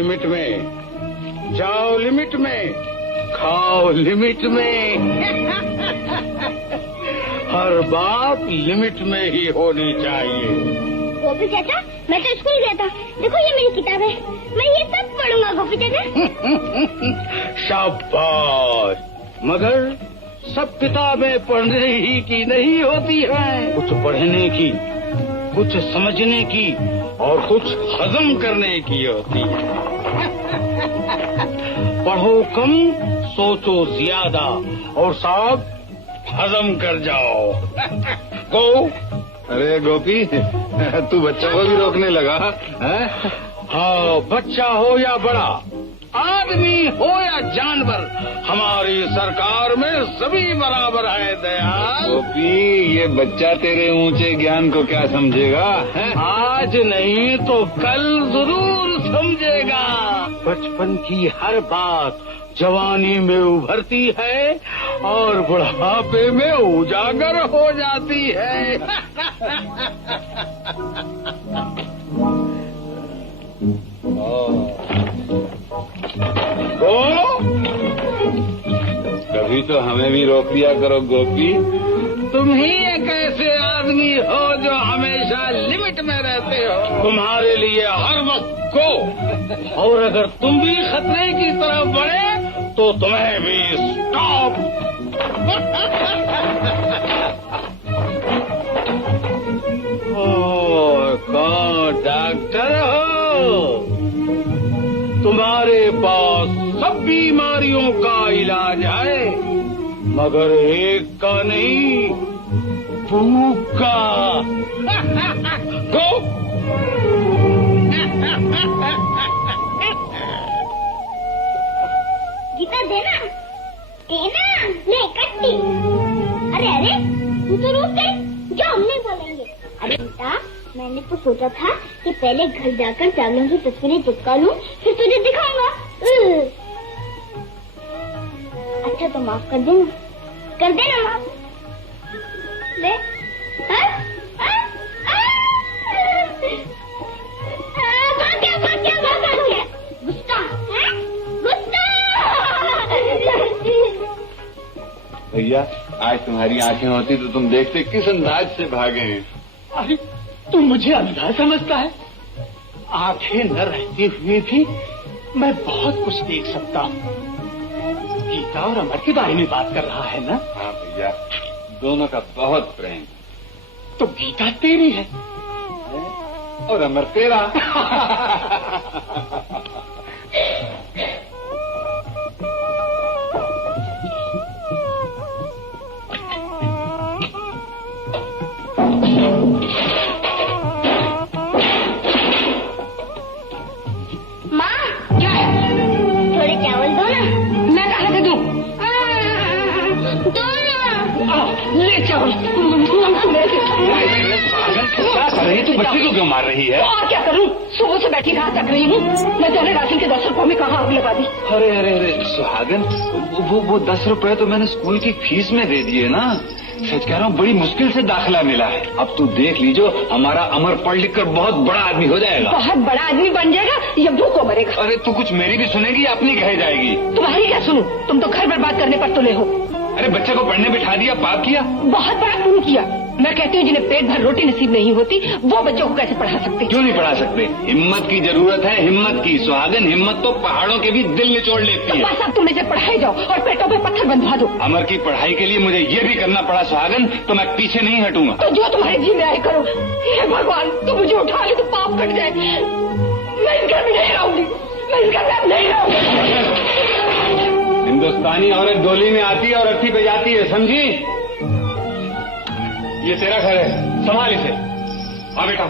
Limit में, जाओ limit में, खाओ लिमिट में। हर बात लिमिट में ही होनी चाहिए। गोपी चाचा, मैं तो स्कूल गया था। देखो ये मेरी किताब है, मैं ये सब पढ़ूंगा गोपी चाचा। शाबाश। मगर सब किताबें पढ़ने ही की नहीं होती हैं। कुछ पढ़ने की, कुछ समझने की और कुछ हजम करने की होती है। पढ़ो कम, सोचो ज्यादा और साथ हजम कर जाओ। गो। अरे गोपी, तू बच्चों को भी रोकने लगा है? हाँ, बच्चा हो या बड़ा, आदमी हो या जानवर, हमारी सरकार में सभी बराबर है। दयाल गोपी, ये बच्चा तेरे ऊंचे ज्ञान को क्या समझेगा है? आज नहीं तो कल जरूर समझेगा। बचपन की हर बात जवानी में उभरती है और बुढ़ापे में उजागर हो जाती है। कभी तो हमें भी रोक दिया करो गोपी। तुम ही एक ऐसे आदमी हो जो हमेशा लिमिट में रहते हो। तुम्हारे लिए हर वक्त को, और अगर तुम भी खतरे की तरफ बढ़े तो तुम्हें भी स्टॉप। कौन डॉक्टर हो? तुम्हारे पास सब बीमारियों का इलाज है, मगर एक का नहीं, भूख का। गो। गीता देना, देना, ले कट्टी। अरे अरे, तू तो रुक गई, जो हम नहीं बोलेंगे। अरे गीता, मैंने तो सोचा था कि पहले घर जाकर चावलों की तस्वीरें चिपका लूं, फिर तुझे दिखाऊंगा। अच्छा तो माफ कर देना माफ। ले। भाग गया। गुस्सा। भैया, आज तुम्हारी आंखें होती तो तुम देखते किस अंदाज से भागे हैं। अरे तू मुझे अंधा समझता है? आंखें न रहते हुए भी मैं बहुत कुछ देख सकता हूँ। गीता और अमर के बारे में बात कर रहा है ना? हाँ भैया, दोनों का बहुत प्रेम। तो गीता तेरी है और अमर तेरा। तू बच्ची को क्यों मार रही है? और क्या करूं, सुबह से बैठी रात तक रही हूँ। मैं जाने राशन के 10 रुपए में कहाँ आग लगा दी। अरे अरे अरे सुहागन, वो 10 रुपए तो मैंने स्कूल की फीस में दे दिए ना। सच कह रहा हूँ, बड़ी मुश्किल से दाखिला मिला है। अब तू देख लीजो, हमारा अमर पढ़ लिख कर बहुत बड़ा आदमी हो जाएगा। बहुत बड़ा आदमी बन जाएगा या भूखों मरेगा। अरे तू कुछ मेरी भी सुनेगी या अपनी कहे जाएगी? तुम्हारी क्या सुनूं, तुम तो घर बर्बाद करने पर तुले हो। अरे बच्चे को पढ़ने बिठा दिया, पाप किया? बहुत बड़ा पुण्य किया। मैं कहती हूँ जिन्हें पेट भर रोटी नसीब नहीं होती, वो बच्चों को कैसे पढ़ा सकते? क्यों नहीं पढ़ा सकते? हिम्मत की जरूरत है, हिम्मत की। सुहागन, हिम्मत तो पहाड़ों के भी दिल निचोड़ लेती है। बस अब तुम इसे पढ़ाई जाओ और पेटों पे पत्थर बंधवा दो। अमर की पढ़ाई के लिए मुझे ये भी करना पड़ा सुहागन, तो मैं पीछे नहीं हटूंगा। तो जो तुम्हारे जी में आए करो। हे भगवान, तुम मुझे उठा ले तो पाप कट जाए। मैं इस घर में नहीं रहूंगी, मैं इस घर में नहीं रहूंगी। हिंदुस्तानी औरत डोली में आती है और अर्थी पे जाती है, समझी? ये तेरा घर है, संभाल इसे। हाँ बेटा,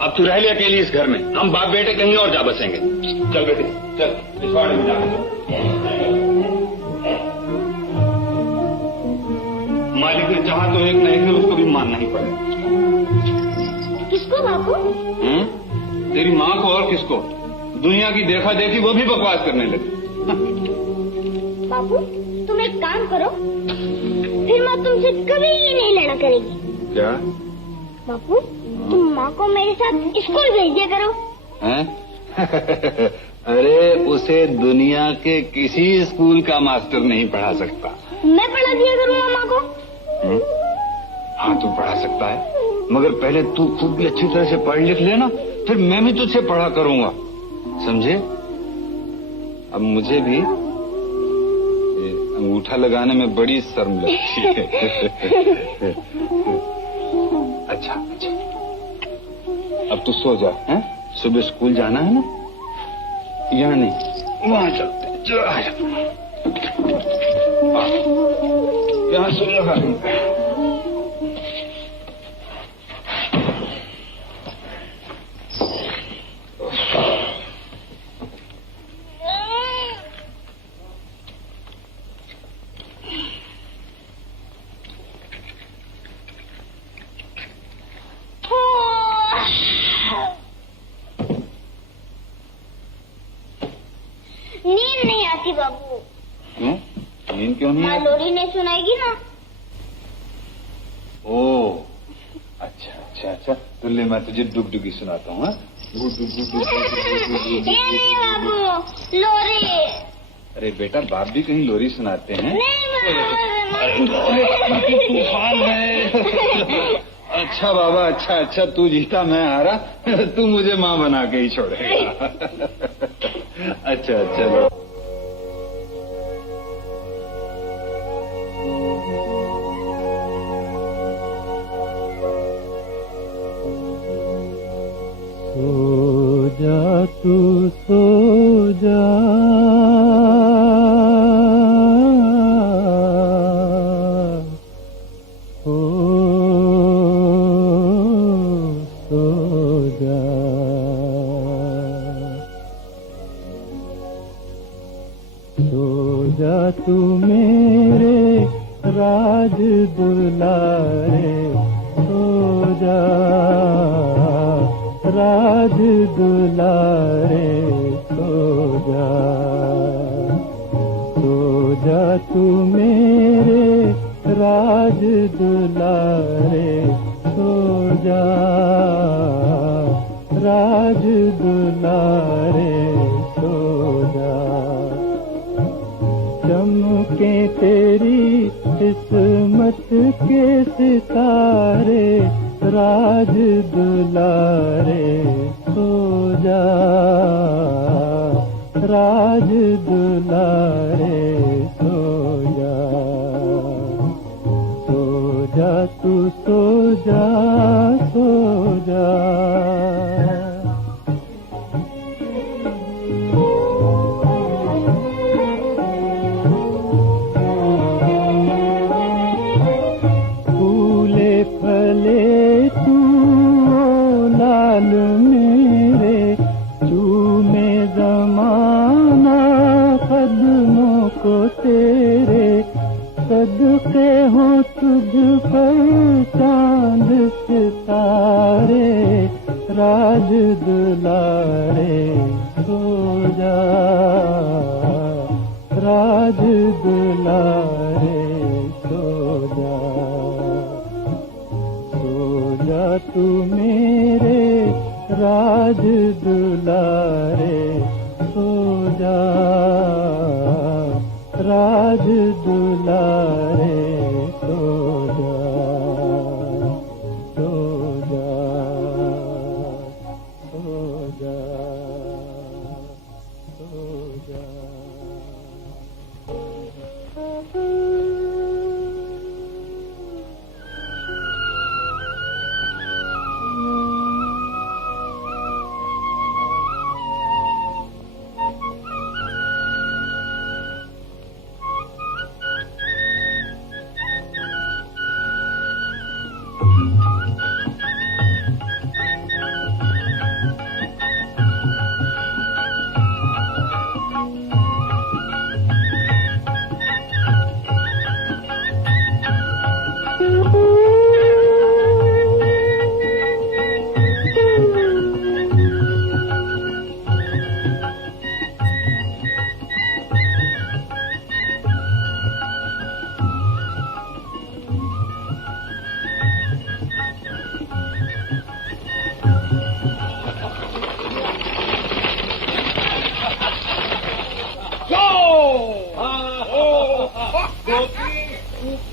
अब तू रह ले अकेली इस घर में। हम बाप बेटे कहीं और जा बसेंगे। चल बेटे, चल इस वार्ड में जाकर। मालिक ने चाहा तो एक न एक दिन उसको भी मानना ही पड़ेगा। किसको बापू? तेरी माँ को और किसको? दुनिया की देखा देखी वो भी बकवास करने लगी। बापू तुम एक काम करो, फिर माँ तुमसे कभी ये नहीं लड़ा करेगी। क्या? बापू तुम माँ को मेरे साथ स्कूल भेज दिया करो। हैं? अरे उसे दुनिया के किसी स्कूल का मास्टर नहीं पढ़ा सकता। मैं पढ़ा दिया करूँ मामा को। हाँ तू पढ़ा सकता है, मगर पहले तू खुद भी अच्छी तरह से पढ़ लिख लेना, फिर मैं भी तुझसे पढ़ा करूंगा, समझे? अब मुझे भी अंगूठा लगाने में बड़ी शर्म लगती है। अच्छा अच्छा, अब तू सो जा, हैं? सुबह स्कूल जाना है ना? यहाँ नहीं, वहाँ चलते हैं। चलो आ जा, यहाँ सो जा। नींद नहीं आती बाबू। क्यों? नींद क्यों नहीं माँ आती? लोरी नहीं सुनाएगी ना। ओ अच्छा अच्छा अच्छा, तो ले मैं तुझे डुगडुगी सुनाता हूँ। ये नहीं बाबू, लोरी। अरे बेटा, बाप भी कहीं लोरी सुनाते हैं। नहीं तूफान है। अच्छा बाबा, अच्छा अच्छा, तू जीता मैं हारा, तू मुझे माँ बना के ही छोड़ेगा। अच्छा अच्छा। सो जा तू सो जा, ओ सो जा, सो जा तू मेरे राज दुलारे, सो जा राज दुलारे, सो जा तू मेरे राज दुलारे, सो जा राज दुलारे, सो जा। चमके तेरी किस्मत के सितारे, राज दुलारे, सो जा राज दुलारे, सो जा तू सो जा, सो जा। फूले फले तू लाल मेरे, चूमे जमाना कदमों को तेरे, सदके हो तुझ पर चांद सितारे, राज दुलारे, सो जा राज दुलारे, सो जा तू मेरे राज दुलारे, सो जा राज दुलारे, सो जा, सो जा, सो जा, सो जा।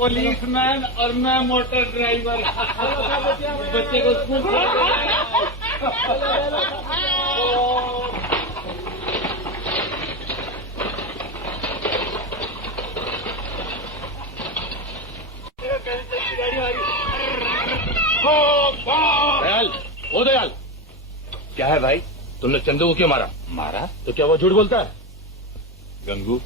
पुलिसमैन और मैं मोटर ड्राइवर। बच्चे को स्कूल दयाल, ओ दयाल, क्या है भाई? तुमने चंदू को क्यों मारा? मारा? तो क्या वो झूठ बोलता है? गंगू,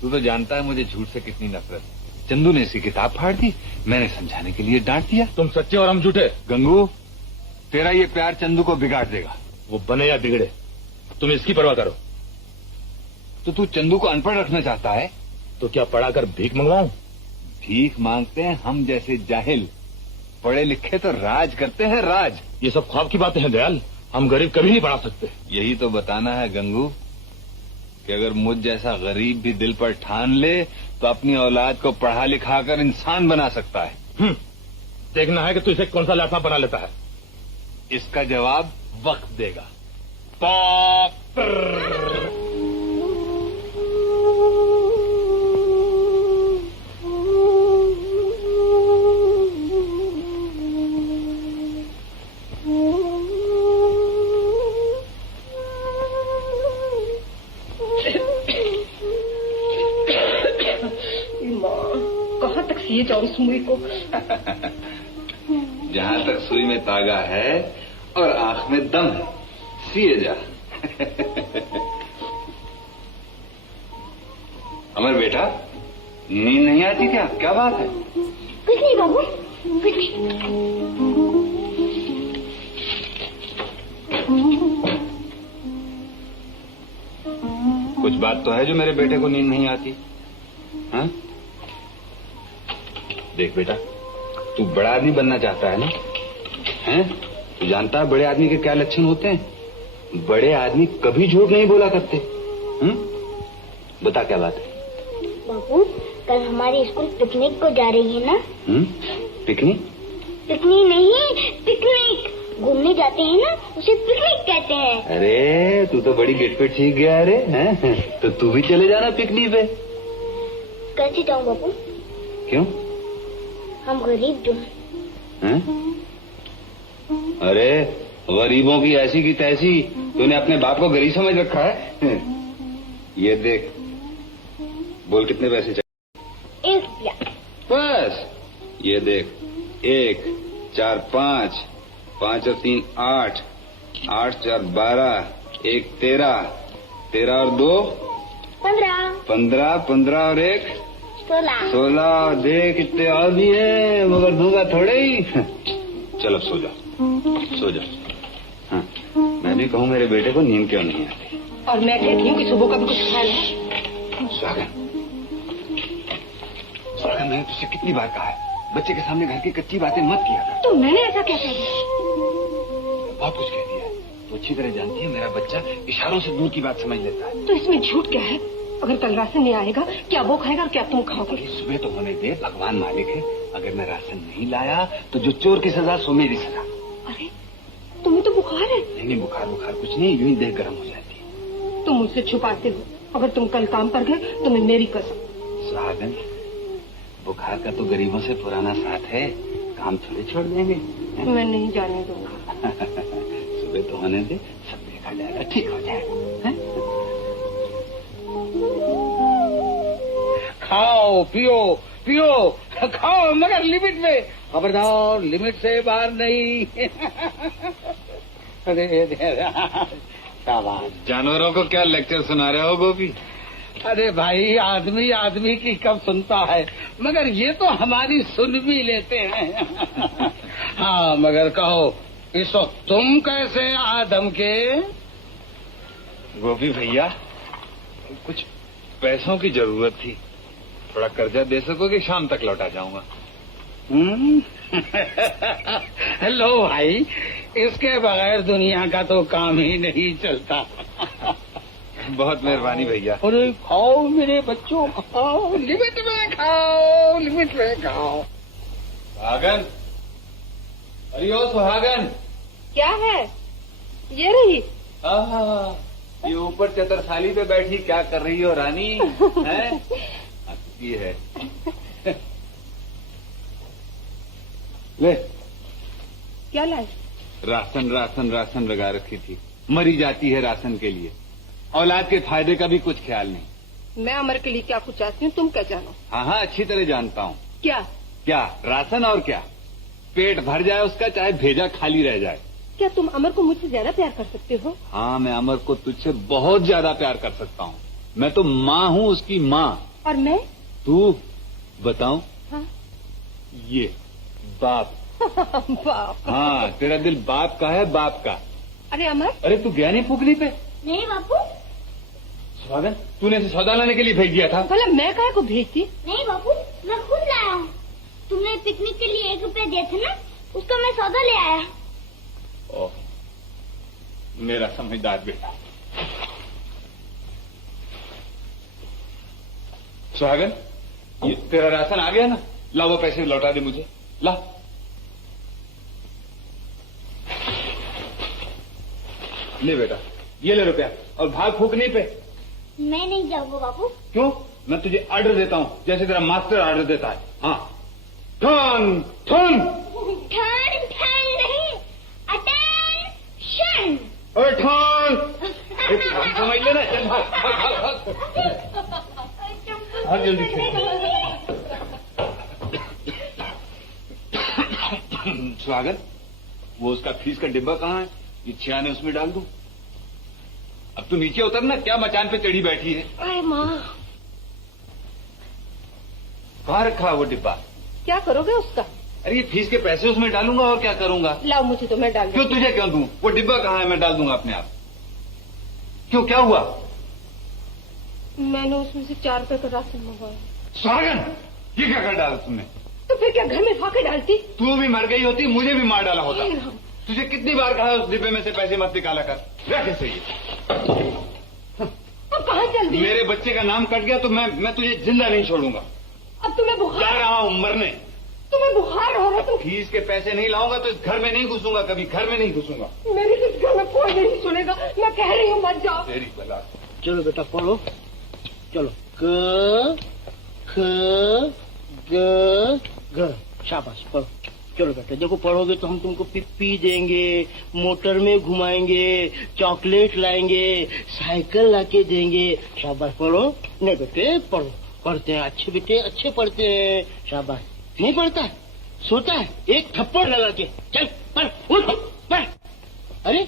तू तो जानता है मुझे झूठ से कितनी नफरत है। चंदू ने इसकी किताब फाड़ दी, मैंने समझाने के लिए डांट दिया। तुम सच्चे और हम झूठे। गंगू, तेरा ये प्यार चंदू को बिगाड़ देगा। वो बने या बिगड़े, तुम इसकी परवाह करो। तो तू चंदू को अनपढ़ रखना चाहता है? तो क्या पढ़ाकर भीख मंगवाऊं? भीख मांगते हैं हम जैसे जाहिल, पढ़े लिखे तो राज करते हैं राज। ये सब ख्वाब की बातें हैं दयाल, हम गरीब कभी नहीं पढ़ा सकते। यही तो बताना है गंगू कि अगर मुझ जैसा गरीब भी दिल पर ठान ले तो अपनी औलाद को पढ़ा लिखा कर इंसान बना सकता है। देखना है कि तू इसे कौन सा लड़का बना लेता है। इसका जवाब वक्त देगा। कहाँ तक सिए जाऊं सुई को? जहाँ तक सुई में तागा है और आंख में दम है, सिए जा। अमर बेटा, नींद नहीं आती क्या? क्या बात है? कुछ नहीं बाबू, कुछ नहीं। कुछ बात तो है जो मेरे बेटे को नींद नहीं आती। हाँ? देख बेटा, तू बड़ा आदमी बनना चाहता है ना? हैं? तू जानता है बड़े आदमी के क्या लक्षण होते हैं? बड़े आदमी कभी झूठ नहीं बोला करते। बता क्या बात है? बाबू, कल हमारी स्कूल पिकनिक को जा रही है ना? पिकनिक? पिकनिक नहीं, पिकनिक। घूमने जाते हैं ना, उसे पिकनिक कहते हैं। अरे तू तो बड़ी गिटपिट सीख गया। अरे हैं? तो तू भी चले जाना पिकनिक पे। कैसे जाऊं बाबू? क्यों? हम गरीब जो हैं। अरे गरीबों की ऐसी की तैसी, तूने अपने बाप को गरीब समझ रखा है। ये देख, बोल कितने पैसे चाहिए? 1 रुपया। बस ये देख, 1 4 5, 5 और 3 8, 8 4 12, 1 13, 13 और 2 15, 15, 15 और 1 16। 16। देख इतने और भी है, मगर दूंगा थोड़े ही। चल अब सो जा, सो जा। हाँ, मैं भी कहूँ मेरे बेटे को नींद क्यों नहीं आती। और मैं कहती हूँ कि सुबह का भी कुछ खा ले। स्वागत, स्वागत, मैंने तुझसे कितनी बार कहा है बच्चे के सामने घर की कच्ची बातें मत किया कर। तो मैंने ऐसा क्या कह दिया? बहुत कुछ कह दिया है। तो अच्छी तरह जानती है मेरा बच्चा इशारों से दूर की बात समझ लेता है। तो इसमें झूठ क्या है? अगर कल राशन नहीं आएगा, क्या वो खाएगा और क्या तुम खाओगे? सुबह तो होने दे, भगवान मालिक है। अगर मैं राशन नहीं लाया तो जो चोर की सजा सो मेरी सजा। अरे तुम्हें तो बुखार है। नहीं, बुखार बुखार कुछ नहीं, यूं ही देह गर्म हो जाती है। तुम मुझसे छुपाते हो। अगर तुम कल काम कर गए तो मैं मेरी कसम। सुहागन, बुखार का तो गरीबों से पुराना साथ है, काम थोड़े छोड़ देंगे। मैं नहीं जाने दूंगा। सुबह तो होने दे, सब देखा जाएगा, ठीक हो जाएगा। है? खाओ पियो पियो, खाओ मगर लिमिट में। खबरदार, लिमिट से बाहर नहीं। अरे शाबाश। जानवरों को क्या लेक्चर सुना रहे हो गोपी? अरे भाई, आदमी आदमी की कब सुनता है, मगर ये तो हमारी सुन भी लेते हैं। हाँ, मगर कहो इस वक्त तुम कैसे आदम के? गोपी भैया, कुछ पैसों की जरूरत थी, थोड़ा कर्जा दे सकोगे? शाम तक लौटा जाऊंगा। लो भाई, इसके बगैर दुनिया का तो काम ही नहीं चलता। बहुत मेहरबानी भैया। अरे खाओ मेरे बच्चों, खाओ, लिमिट में खाओ, लिमिट में खाओ। सुहागन, अरे ओ सुहागन। क्या है? ये रही। ये ऊपर चतरसाली पे बैठी क्या कर रही हो रानी? है ये है। ले क्या लाए? राशन राशन राशन लगा रखी थी, मरी जाती है राशन के लिए, औलाद के फायदे का भी कुछ ख्याल नहीं। मैं अमर के लिए क्या कुछ चाहती हूँ तुम क्या जानो? हाँ हाँ अच्छी तरह जानता हूँ। क्या? क्या राशन और क्या, पेट भर जाए उसका, चाहे भेजा खाली रह जाए। क्या तुम अमर को मुझसे ज्यादा प्यार कर सकते हो? हाँ मैं अमर को तुझसे बहुत ज्यादा प्यार कर सकता हूँ। मैं तो माँ हूँ उसकी माँ। और मैं? तू बताऊं? हाँ। ये बाप। बाप। हाँ तेरा दिल बाप का है, बाप का। अरे अमर, अरे तू गया नहीं फुकरी पे? नहीं बापू, स्वागत, तूने इसे सौदा लाने के लिए भेज दिया था? भला मैं काहे को भेजती? नहीं बापू, मैं खुद लाया हूँ। तुमने पिकनिक के लिए 1 रुपया दिए थे ना, उसका मैं सौदा ले आया। ओह, मेरा समझदार बेटा। सुहागन, ये तेरा राशन आ गया ना? ला वो पैसे लौटा दे मुझे, ला। ले बेटा, ये ले रुपया और भाग फूकने पे। मैं नहीं जाऊंगा बापू। क्यों? मैं तुझे ऑर्डर देता हूँ जैसे तेरा मास्टर ऑर्डर देता है। हाँ, ठन ठन। ठन ठन नहीं, अटेंशन। ओए ठन, समझ लेना। चल भाग भाग भाग भाग जल्दी से। स्वागत, वो उसका फीस का डिब्बा कहाँ है? ये छियाने उसमें डाल दूं? अब तू नीचे उतर ना, क्या मचान पे चढ़ी बैठी है? अरे माँ, कहाँ रखा है वो डिब्बा? क्या करोगे उसका? अरे ये फीस के पैसे उसमें डालूंगा और क्या करूंगा। लाओ मुझे तो मैं डाल क्यों, तुझे क्यों दूं? वो डिब्बा कहाँ है? मैं डाल दूंगा अपने आप। क्यों, क्या हुआ? मैंने उसमें से 4 रुपए का राशन मंगवाया। स्वागन, ये क्या कर डाला तुमने? तो फिर क्या घर में फाके डालती? तू भी मर गई होती, मुझे भी मार डाला होता। तुझे कितनी बार कहा उस डिब्बे में से पैसे मत निकाला कर। रख इसे। अब कहाँ चल दी? मेरे बच्चे का नाम कट गया तो मैं तुझे जिंदा नहीं छोड़ूंगा। अब तुम्हें जा बुखार, रहा हूँ मरने। तुम्हें बुखार हो रहा है। तुम फीस के पैसे नहीं लाऊंगा तो इस घर में नहीं घुसूंगा, कभी घर में नहीं घुसूंगा। मेरे इस घर में कोई नहीं सुनेगा। मैं कह रही हूँ मत जाओ। तेरी बला। चलो बेटा पढ़ो, चलो। क ख ग घ, शाबाश पढ़ो। चलो बेटा, देखो पढ़ोगे तो हम तुमको पिप्पी देंगे, मोटर में घुमाएंगे, चॉकलेट लाएंगे, साइकिल लाके देंगे। शाबाश पढ़ो। नहीं बेटे पढ़ो, पढ़ते हैं अच्छे बेटे, अच्छे पढ़ते हैं। शाबाश। नहीं पढ़ता है, सोता है, एक थप्पड़ लगा के। चल पढ़, उठ पढ़। अरे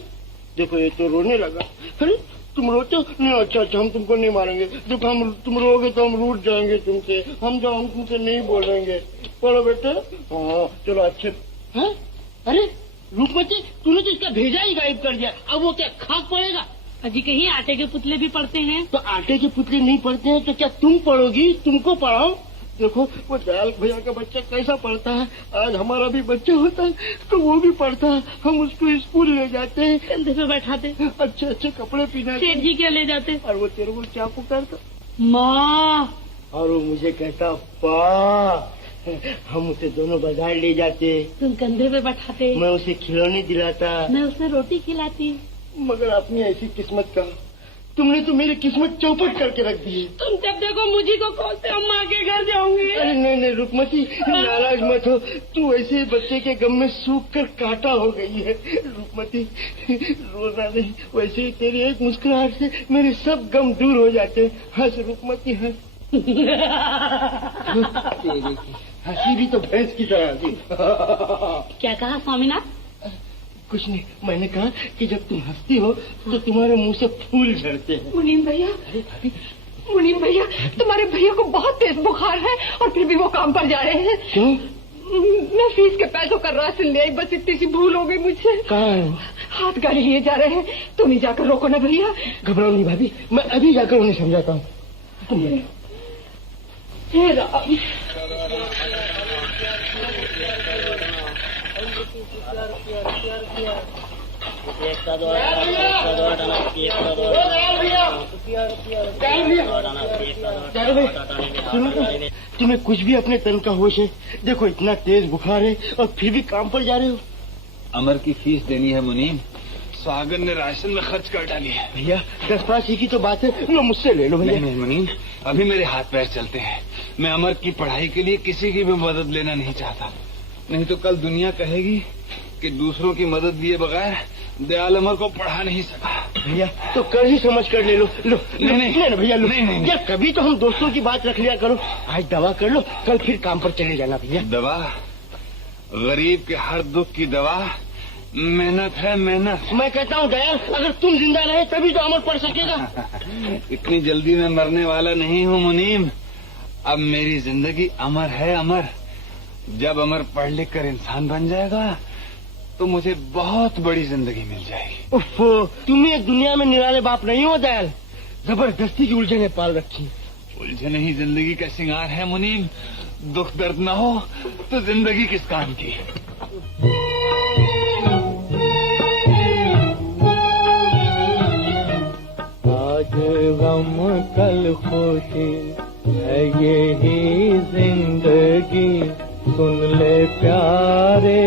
देखो ये तो रोने लगा। अरे तुम रोते हो? नहीं, अच्छा अच्छा, हम तुमको नहीं मारेंगे। देखो हम, तुम रोगे तो हम रूठ जाएंगे तुमसे। हम तुमसे नहीं बोलेंगे। पढ़ो बेटे। हाँ चलो अच्छे। हाँ? अरे रूपमती, तूने तो इसका भेजा ही गायब कर दिया। अब वो क्या खाक पड़ेगा? अजी कहीं आटे के पुतले भी पढ़ते हैं? तो आटे के पुतले नहीं पढ़ते हैं तो क्या तुम पढ़ोगी? तुमको पढ़ाओ। देखो वो दयाल भैया का बच्चा कैसा पढ़ता है। आज हमारा भी बच्चा होता है तो वो भी पढ़ता है। हम उसको स्कूल ले जाते हैं, कंधे पे बैठाते, अच्छे अच्छे कपड़े पहनाते। सेठ जी क्या ले जाते? और वो तेरे को क्या पुकारता? माँ। और वो मुझे कहता पा। हम उसे दोनों बाजार ले जाते, तुम कंधे पे बैठाते, मैं उसे खिलौने दिलाता। मैं उसे रोटी खिलाती। मगर अपनी ऐसी किस्मत का, तुमने तो मेरी किस्मत चौपट करके रख दी। तुम जब देखो मुझी को खोलते हो, माँ के घर जाऊंगी। अरे नहीं नहीं रुकमती, नाराज मत हो। तू ऐसे बच्चे के गम में सूख कर कांटा हो गई है। रुकमती रोना नहीं, वैसे ही तेरी एक मुस्कुराहट से मेरे सब गम दूर हो जाते। हंस रुकमती हंस। तेरी हंसी भी तो भैंस की तरह थी। क्या कहा स्वामीनाथ? कुछ नहीं, मैंने कहा कि जब तुम हंसती हो तो तुम्हारे मुंह से फूल झड़ते हैं। मुनीम भैया, मुनीम भैया, तुम्हारे भैया को बहुत तेज बुखार है और फिर भी वो काम पर जा रहे हैं। क्यों? मैं फीस के पैसों का राशन ले आई, बस इतनी सी भूल हो गई मुझसे। कहाँ है वो? हाथ गाड़ी लिए जा रहे हैं। तुम ही जाकर रोको ना भैया। घबराओ नहीं भाभी, मैं अभी जाकर उन्हें समझाता हूँ। तुम हे राम। तुम्हें कुछ भी अपने तन का होश है? देखो इतना तेज बुखार है और फिर भी काम पर जा रहे हो। अमर की फीस देनी है मुनीम, सागन ने राशन में खर्च कर डाली है। भैया 10 पैसे की तो बात है, लो मुझसे ले लो भैया। नहीं मुनीम, अभी मेरे हाथ पैर चलते हैं। मैं अमर की पढ़ाई के लिए किसी की भी मदद लेना नहीं चाहता। नहीं तो कल दुनिया कहेगी कि दूसरों की मदद दिए बगैर दयाल अमर को पढ़ा नहीं सका। भैया तो कल ही समझ कर ले लो। लो नहीं, भैया लो। नहीं। यार कभी तो हम दोस्तों की बात रख लिया करो। आज दवा कर लो, कल फिर काम पर चले जाना भैया। दवा? गरीब के हर दुख की दवा मेहनत है, मेहनत। मैं कहता हूँ दयाल, अगर तुम जिंदा रहे तभी तो अमर पढ़ सकेगा। इतनी जल्दी मैं मरने वाला नहीं हूँ मुनीम। अब मेरी जिंदगी अमर है, अमर। जब अमर पढ़ लिख कर इंसान बन जाएगा तो मुझे बहुत बड़ी जिंदगी मिल जाएगी। उफ, तुम ये दुनिया में निराले बाप नहीं हो दयाल। जबरदस्ती की उलझने पाल रखी। उलझने ही जिंदगी का श्रृंगार है मुनीम। दुख दर्द न हो तो जिंदगी किस काम की। आज गम कल खुशी है यही जिंदगी, सुन ले प्यारे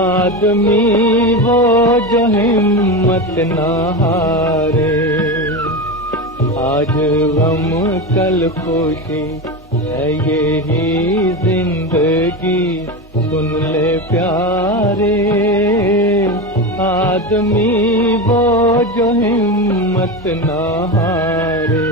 आदमी वो जो हिम्मत न हारे। आज गम कल खुशी है यही जिंदगी, सुन ले प्यारे आदमी वो जो हिम्मत न हारे।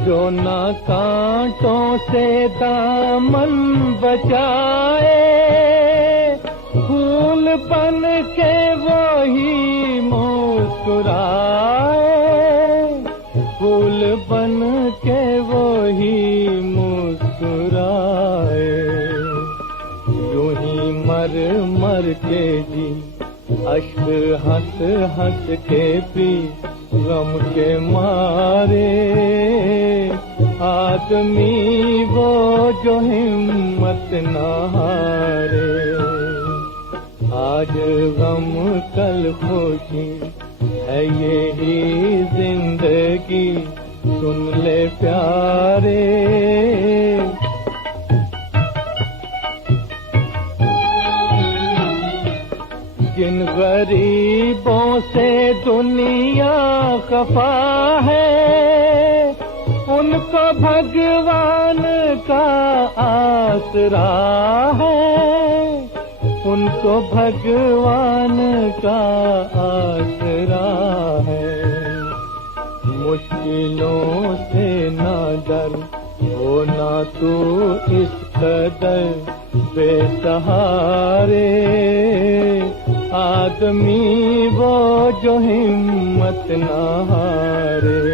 जो न कांटों से दामन बचाए, फूल बन के वही मुस्कुराए, फूल बन के वही मुस्कुराए। यूं ही मर मर के जी, अश्क हंस हंस के पी, गम के मारे आदमी वो जो हिम्मत न हारे। आज गम कल खुशी है यही जिंदगी, सुन ले प्यारे। जिन गरीबों से दुनिया खफा है, उनको भगवान का आसरा है, उनको भगवान का आसरा है। मुश्किलों से ना डर, हो ना तू इस कदर बेसहारे आदमी वो जो हिम्मत न हारे।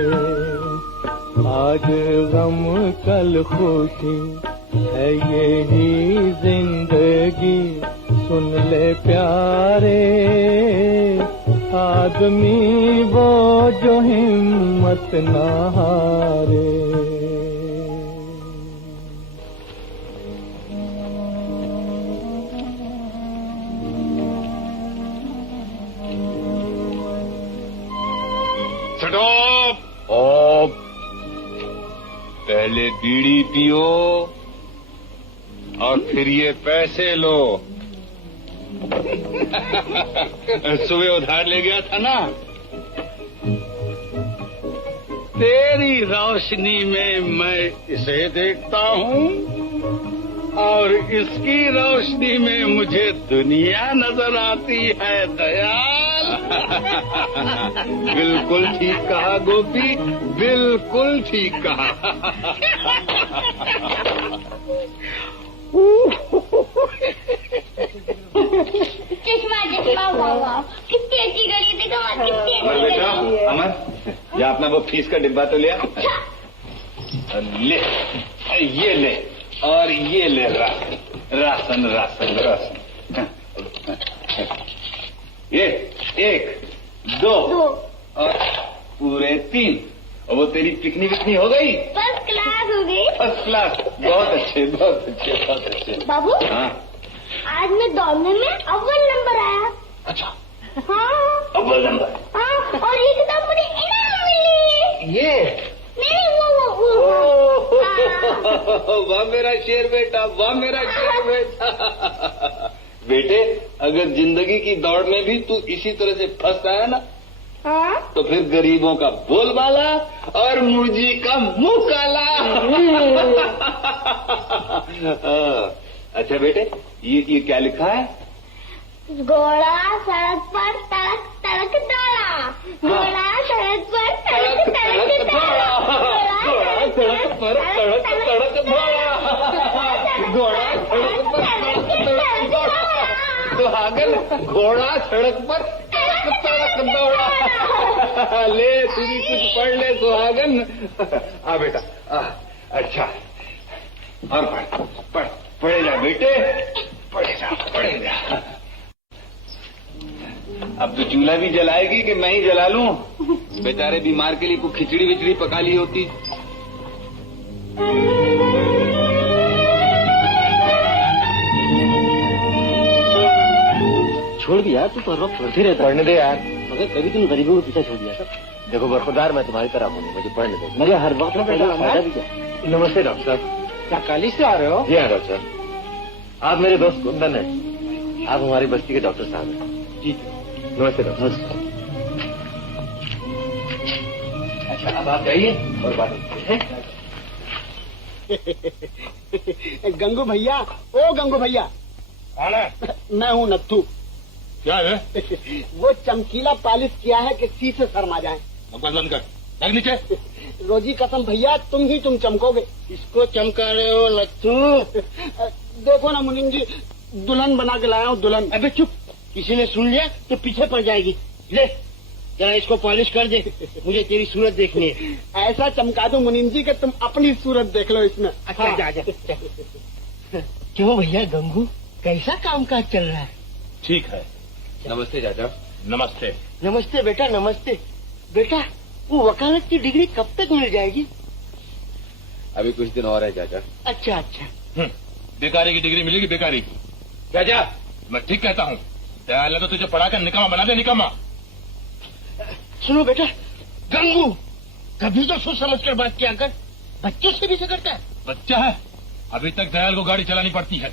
आज गम कल खुशी है यही जिंदगी, सुन ले प्यारे आदमी वो जो हिम्मत न हारे। पहले बीड़ी पियो और फिर ये पैसे लो। सुबह उधार ले गया था ना। तेरी रोशनी में मैं इसे देखता हूँ और इसकी रोशनी में मुझे दुनिया नजर आती है दयाल। बिल्कुल ठीक कहा गोपी, बिल्कुल ठीक कहा। चश्मा चश्मा वाह कितनी अच्छी गली देखो, कितनी अमर बेटा, अमर जा अपना वो फीस का डिब्बा तो लिया। ले ये ले और ये ले राशन राशन राशन। ये 1 2 और पूरे 3। और वो तेरी पिकनिक कितनी हो गई? फर्स्ट क्लास हो गई। First class. बहुत अच्छे बहुत अच्छे बहुत अच्छे। बाबू हाँ आज मैं दौड़ने में अव्वल नंबर आया। अच्छा हाँ अव्वल नंबर। हाँ और एकदम मुझे इनाम मिली। ये नहीं वो हाँ। वाह मेरा शेर बेटा, वाह मेरा शेर बेटा। बेटे, अगर जिंदगी की दौड़ में भी तू इसी तरह से फंस आया ना, हाँ? तो फिर गरीबों का बोलबाला और मुर्जी का मुंह काला। अच्छा बेटे, ये क्या लिखा है? घोड़ा सड़क पर तड़क तड़क दौड़ा, घोड़ा सड़क पर तड़क तड़क दौड़ा, घोड़ा सड़क पर तड़क तड़क दौड़ा, घोड़ा सड़क पर तड़क तड़क दौड़ा, सुहागन घोड़ा सड़क पर तड़क तड़क दौड़ा। ले तू भी कुछ पढ़ ले सुहागन। आ बेटा, अच्छा, और पढ़े जा बेटे, पढ़े जा। अब तो चूल्हा भी जलाएगी कि मैं ही जला लूं? बेचारे बीमार के लिए कुछ खिचड़ी विचड़ी पका ली होती। छोड़ दिया तू तो रोज पढ़ते रहता। पढ़ने दे यार। मगर कभी तुम गरीबों को पीछे छोड़ दिया था। देखो बरखुदार, मैं तुम्हारी तरह हूँ, मुझे पढ़ने दो। मगर हर वक्त फायदा भी क्या? नमस्ते डॉक्टर साहब। क्या कॉलेज से आ रहे हो? जी हाँ डॉक्टर साहब, आप मेरे दोस्त कुंदन हैं। आप हमारी बस्ती के डॉक्टर साहब हैं। जी नमस्ते डॉक्टर। अच्छा, अब आप जाइए और बात करते हैं। गंगू भैया, ओ गंगू भैया। कौन है? मैं हूँ नत्थू। क्या है? वो चमकीला पॉलिश किया है कि सी से शर्मा जाए। बकवास बंद कर, लग नीचे। रोजी कसम भैया, तुम चमकोगे। किसको चमका रहे हो नत्थू? देखो ना मुनीम जी, दुल्हन बना के लाया हूँ, दुल्हन। अबे चुप, किसी ने सुन लिया तो पीछे पड़ जाएगी। ले जरा इसको पॉलिश कर दे, मुझे तेरी सूरत देखनी है। ऐसा चमका दो मुनीम जी कि तुम अपनी सूरत देख लो इसमें। अच्छा हाँ। जा। क्यों भैया गंगू, कैसा कामकाज चल रहा है? ठीक है। नमस्ते चाचा। नमस्ते। नमस्ते बेटा, नमस्ते। बेटा, वो वकालत की डिग्री कब तक मिल जाएगी? अभी कुछ दिन और है चाचा। अच्छा अच्छा। बेकारी की डिग्री मिलेगी, बेकारी की। चाचा, मैं ठीक कहता हूँ। दयाल ने तो तुझे पढ़ाकर निकम्मा बना दे, निकम्मा। सुनो बेटा, गंगू कभी तो सोच समझ कर बात किया कर। बच्चों से भी से करता है। बच्चा है, अभी तक दयाल को गाड़ी चलानी पड़ती है।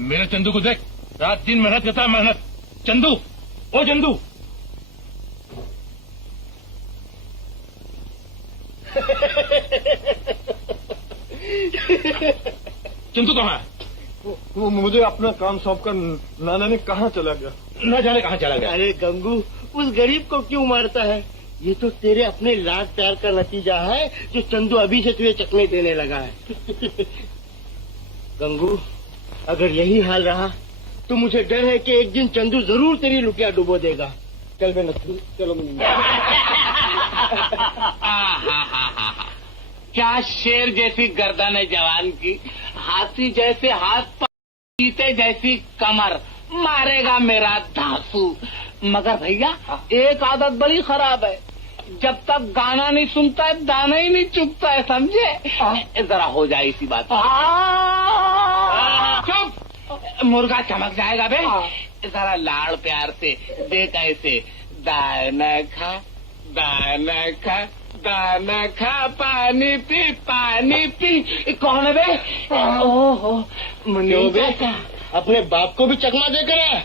मेरे चंदू को देख, रात दिन मेहनत करता है, मेहनत। चंदू, ओ चंदू। चंदू कहाँ है? वो मुझे अपना काम सौंपकर नाना ने कहाँ चला गया? न जाने कहाँ चला गया। अरे गंगू, उस गरीब को क्यों मारता है? ये तो तेरे अपने लाड प्यार का नतीजा है जो चंदू अभी से तुझे चकने देने लगा है। गंगू, अगर यही हाल रहा तो मुझे डर है कि एक दिन चंदू जरूर तेरी लुटिया डुबो देगा। चल बे नथु, चलो मुनीम। क्या शेर जैसी गर्दन है जवान की, हाथी जैसे हाथ, चीते जैसी कमर, मारेगा मेरा धांसू। मगर भैया एक आदत बड़ी खराब है, जब तक गाना नहीं सुनता है दाना ही नहीं चुगता है, समझे? जरा हो जाए इसी बात। चुप, मुर्गा चमक जाएगा बे। जरा लाड़ प्यार से देख ऐसे, दाना खा दाना खा दाना खा, पानी पी। कौन है बे? ओहो मुनीम चाचा। अपने बाप को भी चकमा देकर है?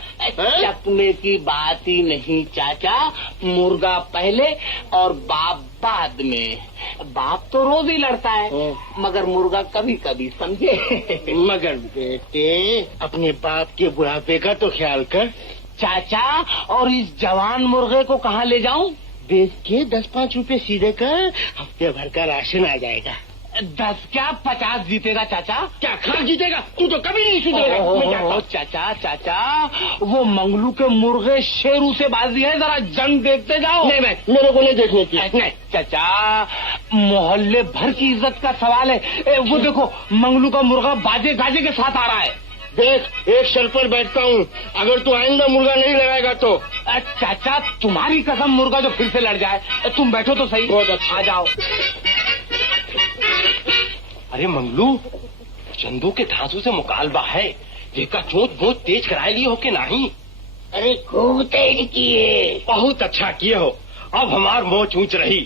चकमे की बात ही नहीं चाचा, मुर्गा पहले और बाप बाद में। बाप तो रोज ही लड़ता है, मगर मुर्गा कभी कभी, समझे? मगर बेटे, अपने बाप के बुढ़ापे का तो ख्याल कर। चाचा, और इस जवान मुर्गे को कहाँ ले जाऊं? बेच के 10-5 रुपए सीधे कर, हफ्ते भर का राशन आ जाएगा। 10 क्या 50 जीतेगा चाचा? क्या खा जीतेगा? तू तो कभी नहीं सुधरेगा। चाचा, वो मंगलू के मुर्गे शेरू से बाजी है, जरा जंग देखते जाओ। नहीं, मेरे को नहीं देखने की। नहीं चाचा, मोहल्ले भर की इज्जत का सवाल है। वो देखो, मंगलू का मुर्गा बाजे गाजे के साथ आ रहा है। देख, एक शर्त पर बैठता हूँ, अगर तू आइंदा मुर्गा नहीं लगाएगा तो। चाचा, तुम्हारी कसम, मुर्गा जो फिर से लड़ जाए। तुम बैठो तो सही। बहुत अच्छा। आ जाओ। अरे मंगलू, चंदू के धांसू से मुकालबा है, जेका चोट बहुत तेज कराए लिए हो के नहीं? अरे खूब तेज किए। बहुत अच्छा किए हो, अब हमार मोच ऊंच रही।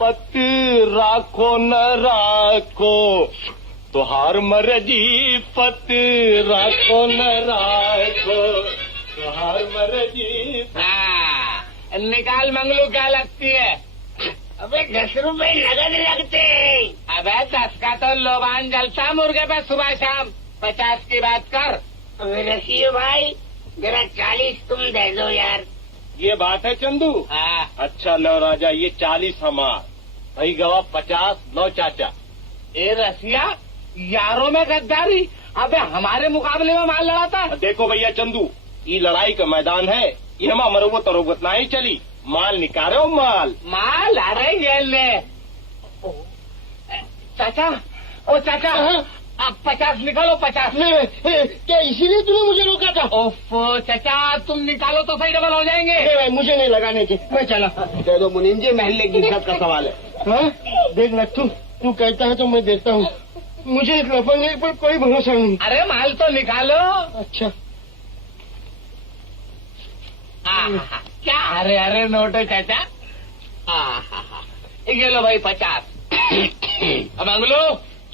पति राखो न राखो, तुहार मर्जी पत राखो न राखो, तुहार मर्जी। निकाल मंगलू, क्या लगती है? अबे 10 रुपए नगद लगते। अबे 10 का तो लोबान जलता मुर्गे पे सुबह शाम, 50 की बात कर। अबे रसिए भाई, जरा 40 तुम दे दो यार। ये बात है चंदू। हाँ। अच्छा लो राजा, ये 40 हमार, भाई गवा 50, लो चाचा। ए रसिया, यारों में गद्दारी। अबे हमारे मुकाबले में माल लड़ाता। देखो भैया चंदू, ये लड़ाई का मैदान है, ये हम मरबो तरोबत ना ही चली। माल निकालो माल। माल आ रहे ये ले। चाचा, ओ चाचा, अब 50 निकालो, 50। क्या इसीलिए तूने मुझे रोका था? ओफो चाचा, तुम निकालो तो सही डबल हो जाएंगे। भाई मुझे नहीं लगाने के, मैं चला। कह दो मुनीम जी, महल्ले की इज्जत का सवाल है। हाँ? देख लट्टू, तू कहता है तो मैं देखता हूँ। मुझे इस लफंगे पर कोई भरोसा नहीं। अरे माल तो निकालो। अच्छा क्या अरे अरे नोट है चाचा। ये लो भाई 50। अब अंगलू,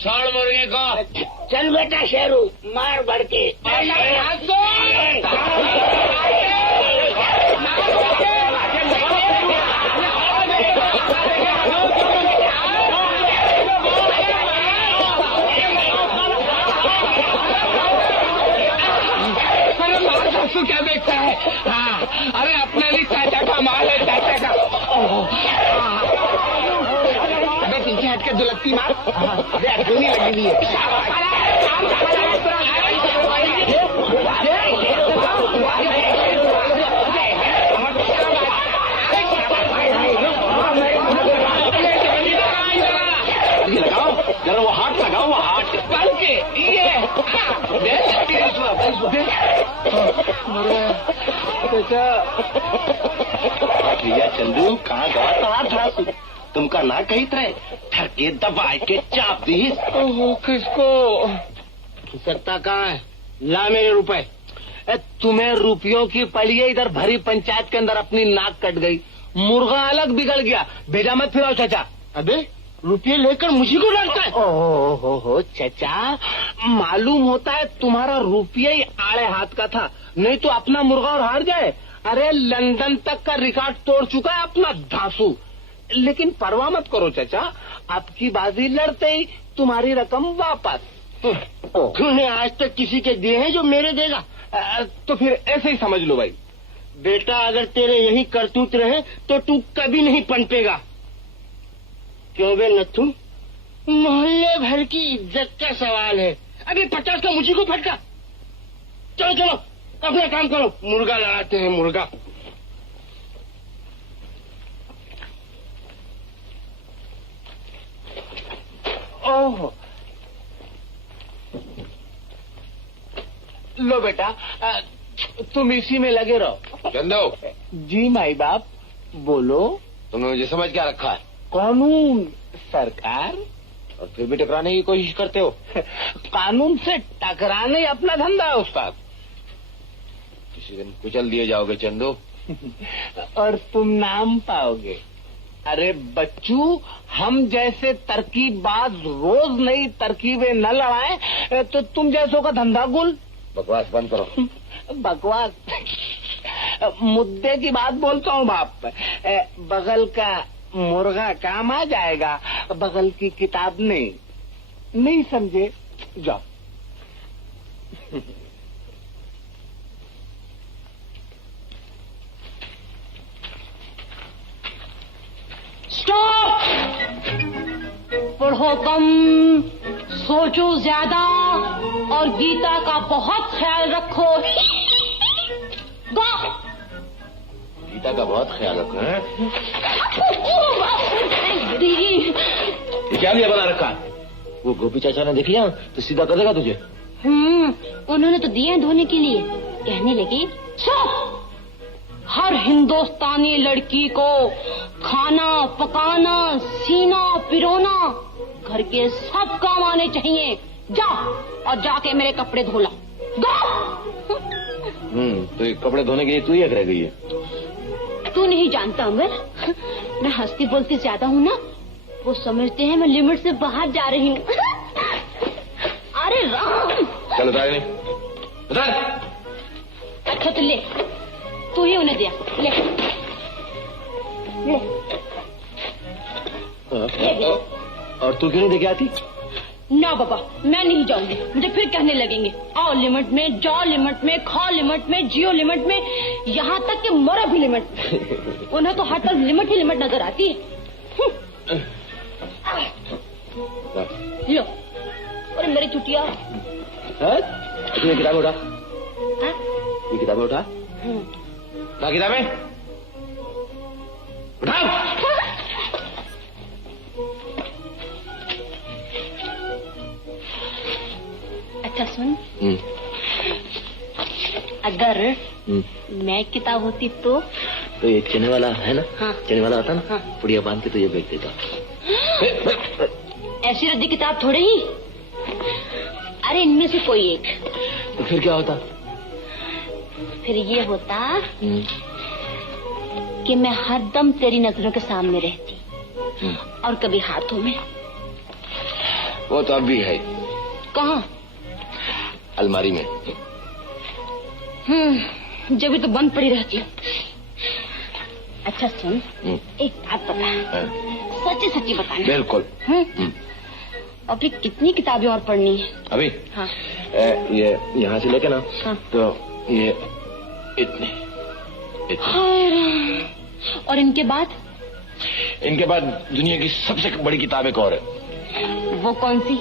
छोड़ मुर्गे को। चल बेटा शेरू, मार बढ़ के। तू क्या देखता है? हाँ, अरे अपने लिए चाचा का माल है, चाचा का। अबे पीछे हट के दुलत्ती मार। अबे अग्नि लगी हुई है। लगाओ जरा, वो हाथ लगाओ, वो हाथ बल्कि ये भैया चंदू, कहाँ गवा था? तुमका ना कही थे, ठरके दबाए के चाप दी। किसको? सत्ता कहाँ है? ला मेरे रुपए। तुम्हें रुपयों की पड़ी है, इधर भरी पंचायत के अंदर अपनी नाक कट गई, मुर्गा अलग बिगड़ गया। भेजा मत फिराओ चाचा। अबे रुपये लेकर मुझी को लगता है? हो चाचा, मालूम होता है तुम्हारा रुपया ही आड़े हाथ का था, नहीं तो अपना मुर्गा और हार जाए। अरे लंदन तक का रिकॉर्ड तोड़ चुका है अपना धांसू। लेकिन परवाह मत करो चाचा, आपकी बाजी लड़ते ही तुम्हारी रकम वापस। तूने आज तक किसी के दिए हैं जो मेरे देगा? तो फिर ऐसे ही समझ लो भाई। बेटा अगर तेरे यही करतूत रहे तो तू कभी नहीं पनपेगा। क्यों बे नथु? मोहल्ले भर की इज्जत का सवाल है। अभी 50 का मुझी को फटका। चलो चलो अपना काम करो, मुर्गा लड़ाते हैं मुर्गा। ओह लो बेटा, तुम इसी में लगे रहो। चंदू जी माई बाप, बोलो। तुमने मुझे समझ क्या रखा है? कानून सरकार। और फिर भी टकराने की कोशिश करते हो? कानून से टकराने अपना धंधा है उस्ताद। किसी दिन कुचल दिए जाओगे चंदू। और तुम नाम पाओगे। अरे बच्चू, हम जैसे तरकीबबाज रोज नई तरकीबें न लड़ाए तो तुम जैसों का धंधा गुल। बकवास बंद करो। बकवास, मुद्दे की बात बोलता हूँ बाप। बगल का मुर्गा काम आ जाएगा, बगल की किताब नहीं समझे? जाओ। स्टॉप! पढ़ो कम, सोचो ज्यादा और गीता का बहुत ख्याल रखो। गो! गीता का बहुत ख्याल रखो। क्या लिया बना रखा? वो गोपी चाचा ने देख लिया तो सीधा कर देगा तुझे। उन्होंने तो दिए धोने के लिए। कहने लगी, हर हिंदुस्तानी लड़की को खाना पकाना, सीना पिरोना, घर के सब काम आने चाहिए। जा और जाके मेरे कपड़े धो ला। तो ये कपड़े धोने के लिए तू ही रह गई है। तू नहीं जानता अमर, मैं हंसती बोलती ज्यादा हूँ ना, वो समझते हैं मैं लिमिट से बाहर जा रही हूँ। अरे राम। चल उतार नहीं उतार। अच्छा तो ले, तू ही उन्हें दिया, ले ले। और तू क्यों नहीं देके आती? ना बाबा, मैं नहीं जाऊंगी। मुझे फिर कहने लगेंगे आओ लिमिट में, जाओ लिमिट में, खाओ लिमिट में, जियो लिमिट में, यहाँ तक कि मरो भी लिमिट में। उन्हें तो हर तरफ लिमिट ही लिमिट नजर आती है। लो, अरे मेरी चुटिया। ये किताब उठा। ये किताब उठा। क्या किताबें उठाओ। अच्छा सुन, अगर मैं किताब होती तो ये चने वाला है ना? हाँ। चने वाला आता ना? हाँ। पुड़िया बांध के तो ये बेच देता। ऐसी रद्दी किताब थोड़े ही। अरे इनमें से कोई एक। तो फिर क्या होता? फिर ये होता कि मैं हरदम तेरी नजरों के सामने रहती और कभी हाथों में। वो तो अब भी है। कहाँ? अलमारी में। जब भी तो बंद पड़ी रहती हूँ। अच्छा सुन, एक बात बता, सच्ची सच्ची बताना। बिल्कुल। और फिर कितनी किताबें और पढ़नी है अभी? हाँ। ये यहाँ से लेके ना। हाँ। तो ये इतने। हाय राम। और इनके बाद? इनके बाद दुनिया की सबसे बड़ी किताब एक और है। वो कौन सी?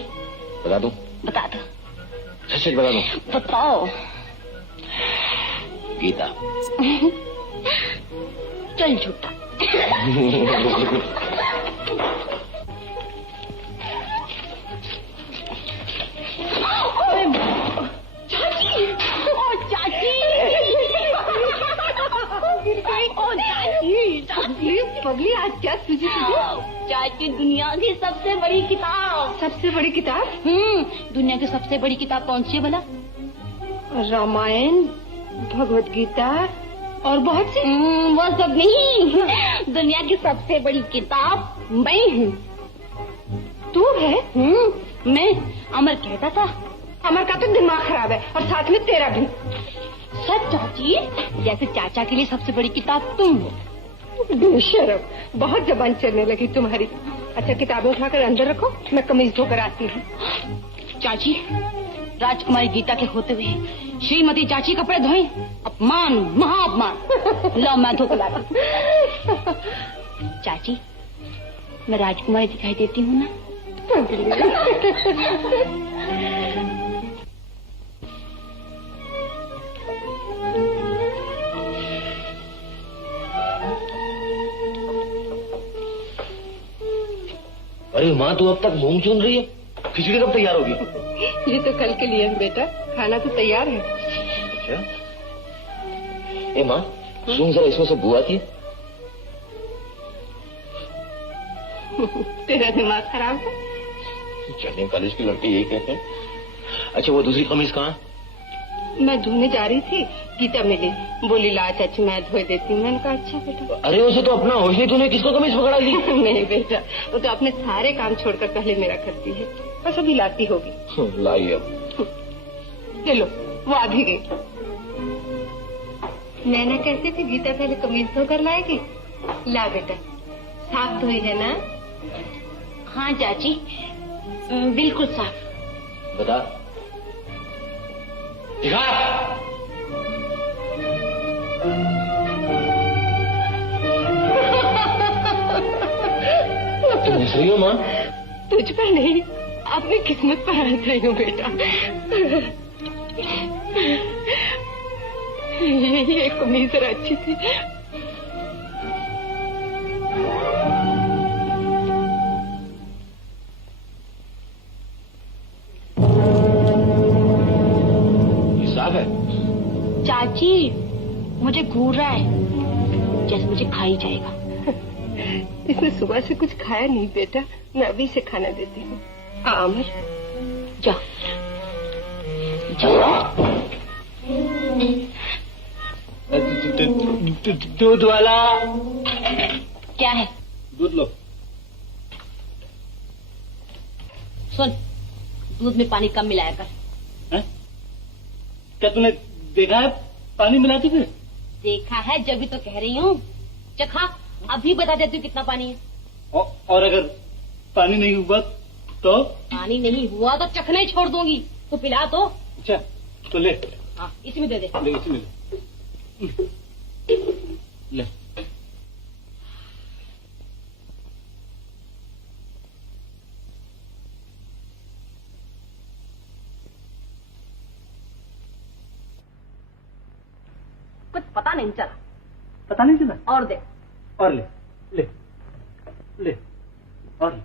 बता दूं? बता दो। सच सच बता दूं? बताओ। गीता। चल झूठा। चाची, ओ चाची, ओ चाची, चाची, पगली आज क्या तुझे? चाची, दुनिया की सबसे बड़ी किताब। सबसे बड़ी किताब? दुनिया की सबसे बड़ी किताब कौन सी है भला? रामायण, भगवत गीता और बहुत सी। वो सब नहीं, दुनिया की सबसे बड़ी किताब मैं हूँ। तू है? मैं। अमर कहता था। अमर का तो दिमाग खराब है और साथ में तेरा भी। सच चाची, जैसे चाचा के लिए सबसे बड़ी किताब तुम हो। बेशरम, बहुत जबान चलने लगी तुम्हारी। अच्छा किताबें उठाकर अंदर रखो, मैं कमीज धोकर आती हूँ। चाची, राजकुमारी गीता के होते हुए श्रीमती चाची कपड़े धोई? अपमान, महाअपमान। लो मैं धोकर लाती। चाची, मैं राजकुमारी दिखाई देती हूँ ना? अरे माँ, तू अब तक मूंग चुन रही है? खिचड़ी कब तैयार होगी? ये तो कल के लिए है बेटा, खाना तो तैयार है। अच्छा। ए माँ, सुन जरा, इसमें से बू आती है? तेरा दिमाग खराब है। चलिए, कॉलेज की लड़की यही कहते हैं। अच्छा, वो दूसरी कमीज कहाँ? मैं धोने जा रही थी, गीता मिली, बोली ला चाची मैं धोए देती हूँ। मैंने कहा अच्छा बेटा। अरे उसे तो अपना होश नहीं, तूने किसको कमीज पकड़ा ली? नहीं बेटा, वो तो अपने सारे काम छोड़कर पहले मेरा करती है, बस अभी लाती होगी। लाई अब। ये लो, वो आ भी गई। नैना कहती थी गीता पहले कमीज धोकर लाएगी। ला बेटा, साफ धोई है ना? हाँ चाची, बिल्कुल साफ। बता। दिखा। तुम हंस रही हो माँ? तुझ पर नहीं, अपनी किस्मत पर हंस रही हूँ बेटा। ये कमीज जरा अच्छी थी। साफ है? चाची, मुझे घूर रहा है जैसे मुझे खा ही जाएगा। इसने सुबह से कुछ खाया नहीं बेटा, मैं अभी से खाना देती हूँ। अमर, जा जा। दूध वाला। क्या है? दूध लो। सुन, दूध में पानी कम मिलाया कर। हैं? क्या तूने देखा है पानी मिलाती फिर? देखा है जब भी तो कह रही हूँ। चखा, अभी बता देती हूँ कितना पानी है। और अगर पानी नहीं हुआ तो? पानी नहीं हुआ तो चखना ही छोड़ दूंगी। तो पिला तो। अच्छा तो ले। हाँ, इसमें दे दे। ले इसमें ले। कुछ पता नहीं चला। पता नहीं चला? और दे। और ले ले ले और ले।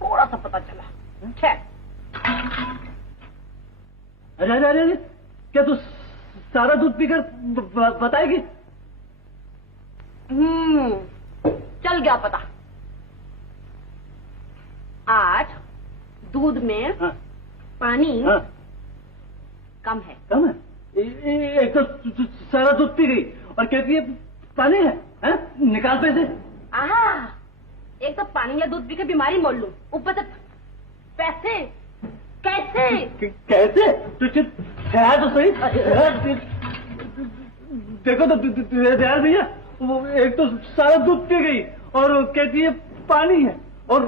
थोड़ा सा पता चला। अरे अरे अरे अरे, क्या तू सारा दूध पीकर बताएगी? चल गया पता। आज दूध में हाँ, पानी हाँ, कम है। कम है? एक तो सारा दूध पी गई और कहती है पानी है, हैं? निकाल पैसे। एक तो पानी या दूध पी के बीमारी मोल लूं, ऊपर से पैसे। कैसे? कैसे? तुझे है तो सही। देखो तो दयाल भैया, वो एक तो सारा दूध पी गई और कहती है पानी है और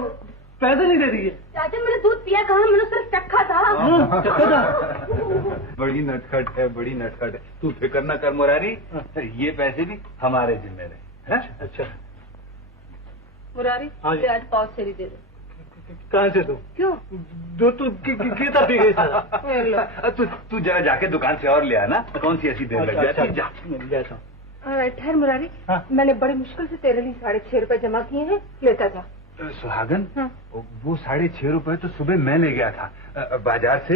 पैसे नहीं दे रही है। चाचा मैंने दूध पिया कहा, मैंने सिर्फ चखा था। चक्का था। बड़ी नटखट है, बड़ी नटखट है। तू फिक्र न कर मुरारी, ये पैसे भी हमारे जिम्मे रहे। अच्छा मुरारी, हाँ जी। आज पाव सेरी दे दे। कहाँ से? तू क्यों? दूध तो कितना पी गई सारा? तू जरा जाके दुकान से और ले आना। कौन सी ऐसी देर लग जाती है? जा। मिल जाता हूँ। ठहर मुरारी, हाँ। मैंने बड़ी मुश्किल से तेरे लिए 6.5 रुपए जमा किए हैं, लेता जा। सुहागन, हाँ। वो 6.5 रुपए तो सुबह मैं ले गया था बाजार से।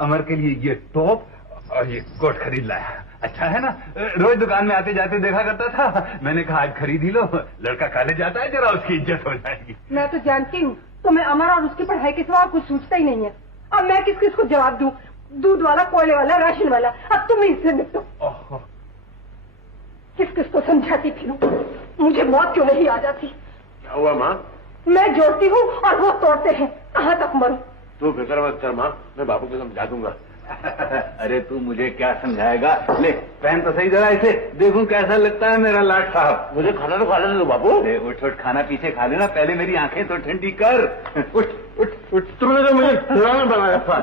अमर के लिए ये टॉप और ये कोट खरीद लाया। अच्छा है ना? रोज दुकान में आते जाते देखा करता था। मैंने कहा आज खरीद ही लो, लड़का कॉलेज जाता है, जरा उसकी इज्जत हो जाएगी। मैं तो जानती हूँ तुम्हें अमर और उसकी पढ़ाई के सिवा कुछ सोचता ही नहीं है। अब मैं किस किस को जवाब दूँ? दूध वाला, कोयले वाला, राशन वाला। अब तुम इससे निपटो। किस किस को समझाती फिरूं? मुझे मौत क्यों नहीं आ जाती? क्या हुआ माँ? मैं जोड़ती हूँ और वो तोड़ते हैं। कहाँ तक मरूं? तू फिक्र मत कर माँ, मैं बापू को समझा दूंगा। अरे तू मुझे क्या समझाएगा? ले पहन तो सही जरा इसे, देखूं कैसा लगता है मेरा लाट साहब। मुझे खाना तो खा लेने दो बापू। उठ उठ, खाना पीछे खा लेना, पहले मेरी आंखें तो ठंडी कर। उठ उठ उठ। तुमने तो मुझे खिलौना बनाया था।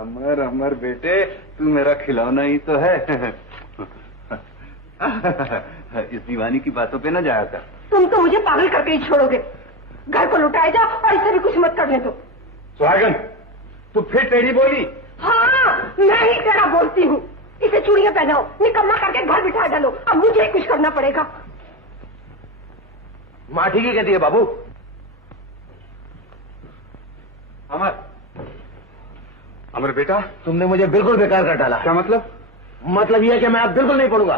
अमर अमर बेटे, तू मेरा खिलौना ही तो है। इस दीवानी की बातों पे न जाया कर। तुम तो मुझे पागल करके ही छोड़ोगे। घर को लुटाए जाओ और इसे भी कुछ मत करने दो। सुहागन, तू फिर टेढ़ी बोली। हाँ, मैं ही तेरा बोलती हूँ। इसे चूड़ियां पहनाओ, निकम्मा करके घर बिठा डालो। अब मुझे ही कुछ करना पड़ेगा। माँ ठीक ही कहती है बाबू। अमर बेटा, तुमने मुझे बिल्कुल बेकार कर डाला। क्या मतलब? मतलब यह है कि मैं अब बिल्कुल नहीं पढ़ूंगा।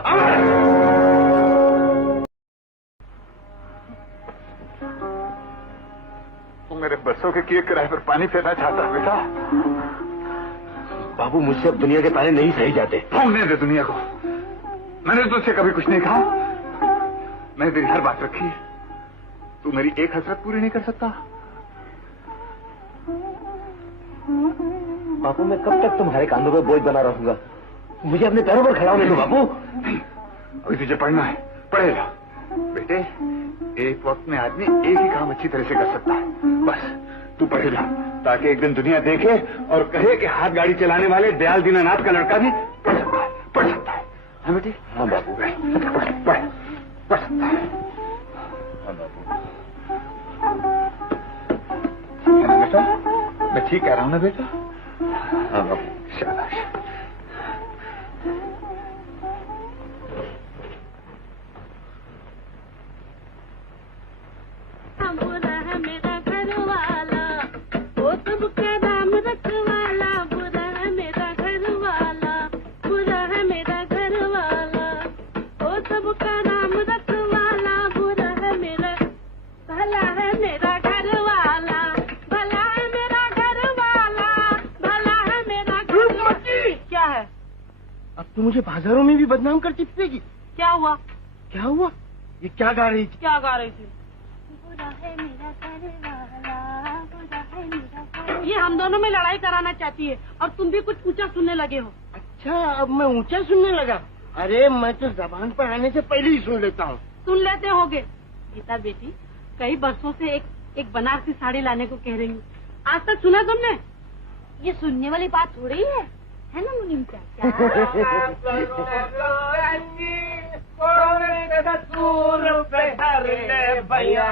तू मेरे बरसों के किए किराए पर पानी फेरना चाहता है बेटा? बाबू मुझसे अब दुनिया के ताने नहीं सही जाते। होने दे दुनिया को। मैंने तुझसे कभी कुछ नहीं कहा। मैंने तेरी हर बात रखी है। तू मेरी एक हसरत पूरी नहीं कर सकता? बापू मैं कब तक तुम्हारे कांधों पे बोझ बना रहूंगा? मुझे अपने पैरों पर खड़ा होने दो बापू। नहीं, अभी तुझे पढ़ना है, पढ़ेगा। बेटे, एक वक्त में आदमी एक ही काम अच्छी तरह से कर सकता है। बस तू पढ़ेगा, ताकि एक दिन दुनिया देखे और कहे कि हाथ गाड़ी चलाने वाले दयाल दीनानाथ का लड़का भी पढ़ सकता है, पढ़ सकता है। हाँ बेटी? हाँ बापू। पढ़ सकता है। हाँ बापू। है ना बेटा? मैं ठीक कह रहा हूँ ना बेटा? हाँ बापू, शाबाश। बुरा है मेरा घर वाला, वो सबका नाम रखवाला। बुरा है मेरा घर वाला, बुरा है मेरा घर वाला, वो सबका नाम रखवाला। बुरा है मेरा, भला है मेरा घर वाला, भला है मेरा घर वाला, भला है मेरा घर वाला। क्या है? अब तू मुझे बाजारों में भी बदनाम करती फिरेगी। क्या हुआ? क्या हुआ? ये क्या गा रही थी? क्या गा रही थी? ये हम दोनों में लड़ाई कराना चाहती है और तुम भी कुछ ऊंचा सुनने लगे हो। अच्छा, अब मैं ऊंचा सुनने लगा। अरे मैं तो जबान पर आने से पहले ही सुन लेता हूँ। सुन लेते होगे। गीता बेटी, कई बरसों से एक बनारसी साड़ी लाने को कह रही हूँ, आज तक सुना तुमने? ये सुनने वाली बात हो रही है ना मुनीम चाचा? भैया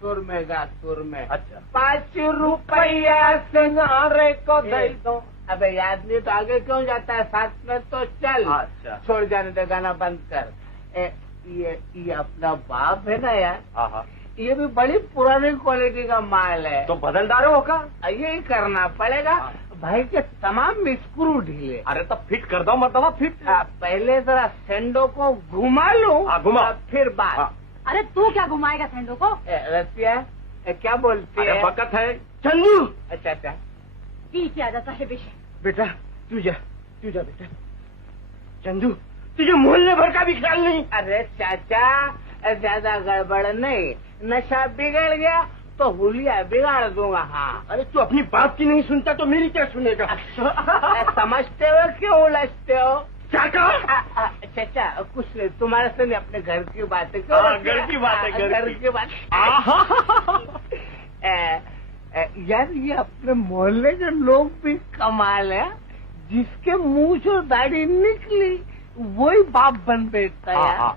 सुर में गा, सुर में। अच्छा। 5 रुपया सिंगारे को दे दो। अबे याद नहीं तो आगे क्यों जाता है, साथ में तो चल। अच्छा। छोड़ जाने दे, गाना बंद कर। ये अपना बाप है ना यार, हाँ, ये भी बड़ी पुरानी क्वालिटी का माल है। तो बदल डालो होगा। यही करना पड़ेगा। भाई के तमाम स्क्रू ढीले। अरे तो फिट कर दो, मतलब फिट। पहले जरा सेंडो को घुमा लो, घुमा, फिर बात। अरे तू क्या घुमाएगा सेंडो को? रसिया क्या बोलती है? बकत है चंदू। अच्छा अच्छा, पीछे आ जाता है बेशे। बेटा तू जा बेटा। चंदू, तुझे मोहल्ले भर का भी ख्याल नहीं? अरे चाचा, ज्यादा गड़बड़ नहीं, नशा बिगड़ गया तो हुलिया बिगाड़ दूंगा। हाँ। अरे तू अपनी बात की नहीं सुनता तो मेरी क्या सुनेगा? समझते हो क्यों उलझते हो? क्या कहा? चाचा कुछ नहीं, तुम्हारे से नहीं, अपने घर की बातें करो। घर की बातें, घर की बात। यार ये अपने मोहल्ले के लोग भी कमाल है, जिसके मुंह से दाढ़ी निकली वही बाप बन बैठता है यार।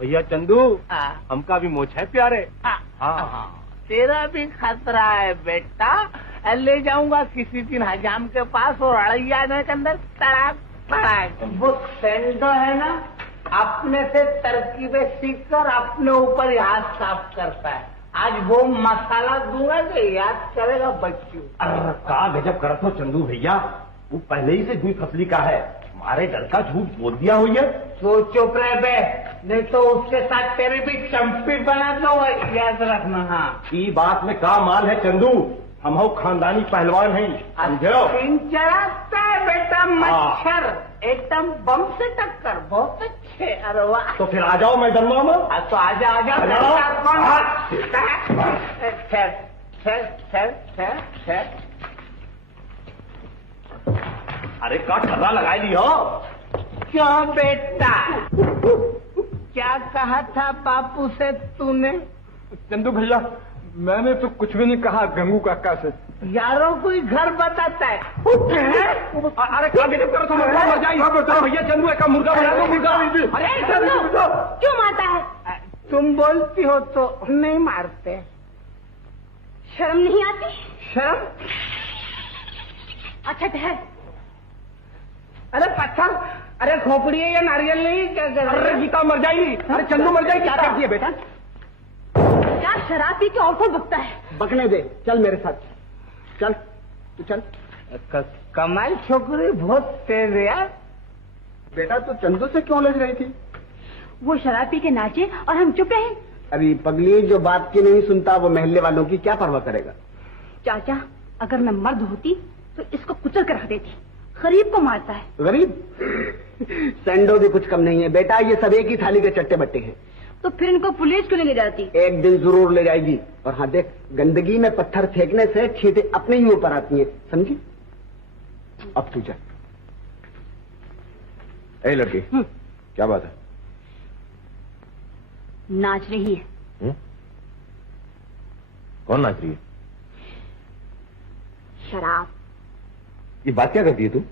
भैया चंदू, हाँ। हमका भी मोछ है प्यारे। हाँ। तेरा भी खतरा है बेटा। ले जाऊंगा किसी दिन हजाम के पास और अड़ैया के अंदर तड़ाक तड़ाक। वो सेंडो है ना, अपने से तरकीबें सीख कर अपने ऊपर ही हाथ साफ करता है। आज वो मसाला दूंगा तो याद करेगा बच्चू। अरे का गजब करत हो चंदू भैया, वो पहले ही से दुई फसली का है, हमारे डर का झूठ बोल दिया हुई है। तो चुप रहे बे, नहीं तो उसके साथ तेरी भी चंपी बना दो, याद रखना। हाँ, ये बात में का माल है चंदू, हम हो खानदानी पहलवान हैं, समझो। चलाता है बेटा मच्छर, एकदम बम से टक्कर, बहुत अच्छे। अरे वाह, तो फिर आ जाओ मैदान में। तो आजा आजा। अरे का ठर्रा लगा ली हो? क्यों बेटा, क्या कहा था बापू से तूने? चंदू भैया, मैंने तो कुछ भी नहीं कहा गंगू काका से। यारों कोई घर बताता है। अरे क्या गजब करो, मुर्गा मर जाए भैया। चंदू एक मुर्गा बना दो, मुर्गा। अरे चंदू क्यों मारता है? तुम बोलती हो तो नहीं मारते। शर्म नहीं आती? शर्म? अच्छा ठहर। अरे पत्थर, अरे खोपड़ी है या नारियल नहीं? क्या कर रहे हो? अरे गीता मर जाएगी, अरे चंदू मर जाएगी। क्या करती है बेटा? क्या शराब पी के और को बकता है? बकने दे, चल मेरे साथ, चल तू चल। कमाल छोकरी, बहुत तेज है यार। बेटा तू चंदू से क्यों लग रही थी? वो शराब पी के नाचे और हम चुप रहे। अरे पगली, जो बात की नहीं सुनता वो महल्ले वालों की क्या परवाह करेगा? चाचा, अगर मैं मर्द होती तो इसको कुचल कर रख देती। गरीब को मारता है। गरीब? सेंडो भी कुछ कम नहीं है बेटा, ये सब एक ही थाली के चट्टे बट्टे हैं। तो फिर इनको पुलिस क्यों नहीं ले जाती? एक दिन जरूर ले जाएगी। और हाँ देख, गंदगी में पत्थर फेंकने से छींटे अपने ही ऊपर आती हैं, समझी? अब तू जा। ए लड़की, क्या बात है? नाच रही है। कौन नाच रही है? शराब। ये बात क्या करती है तू?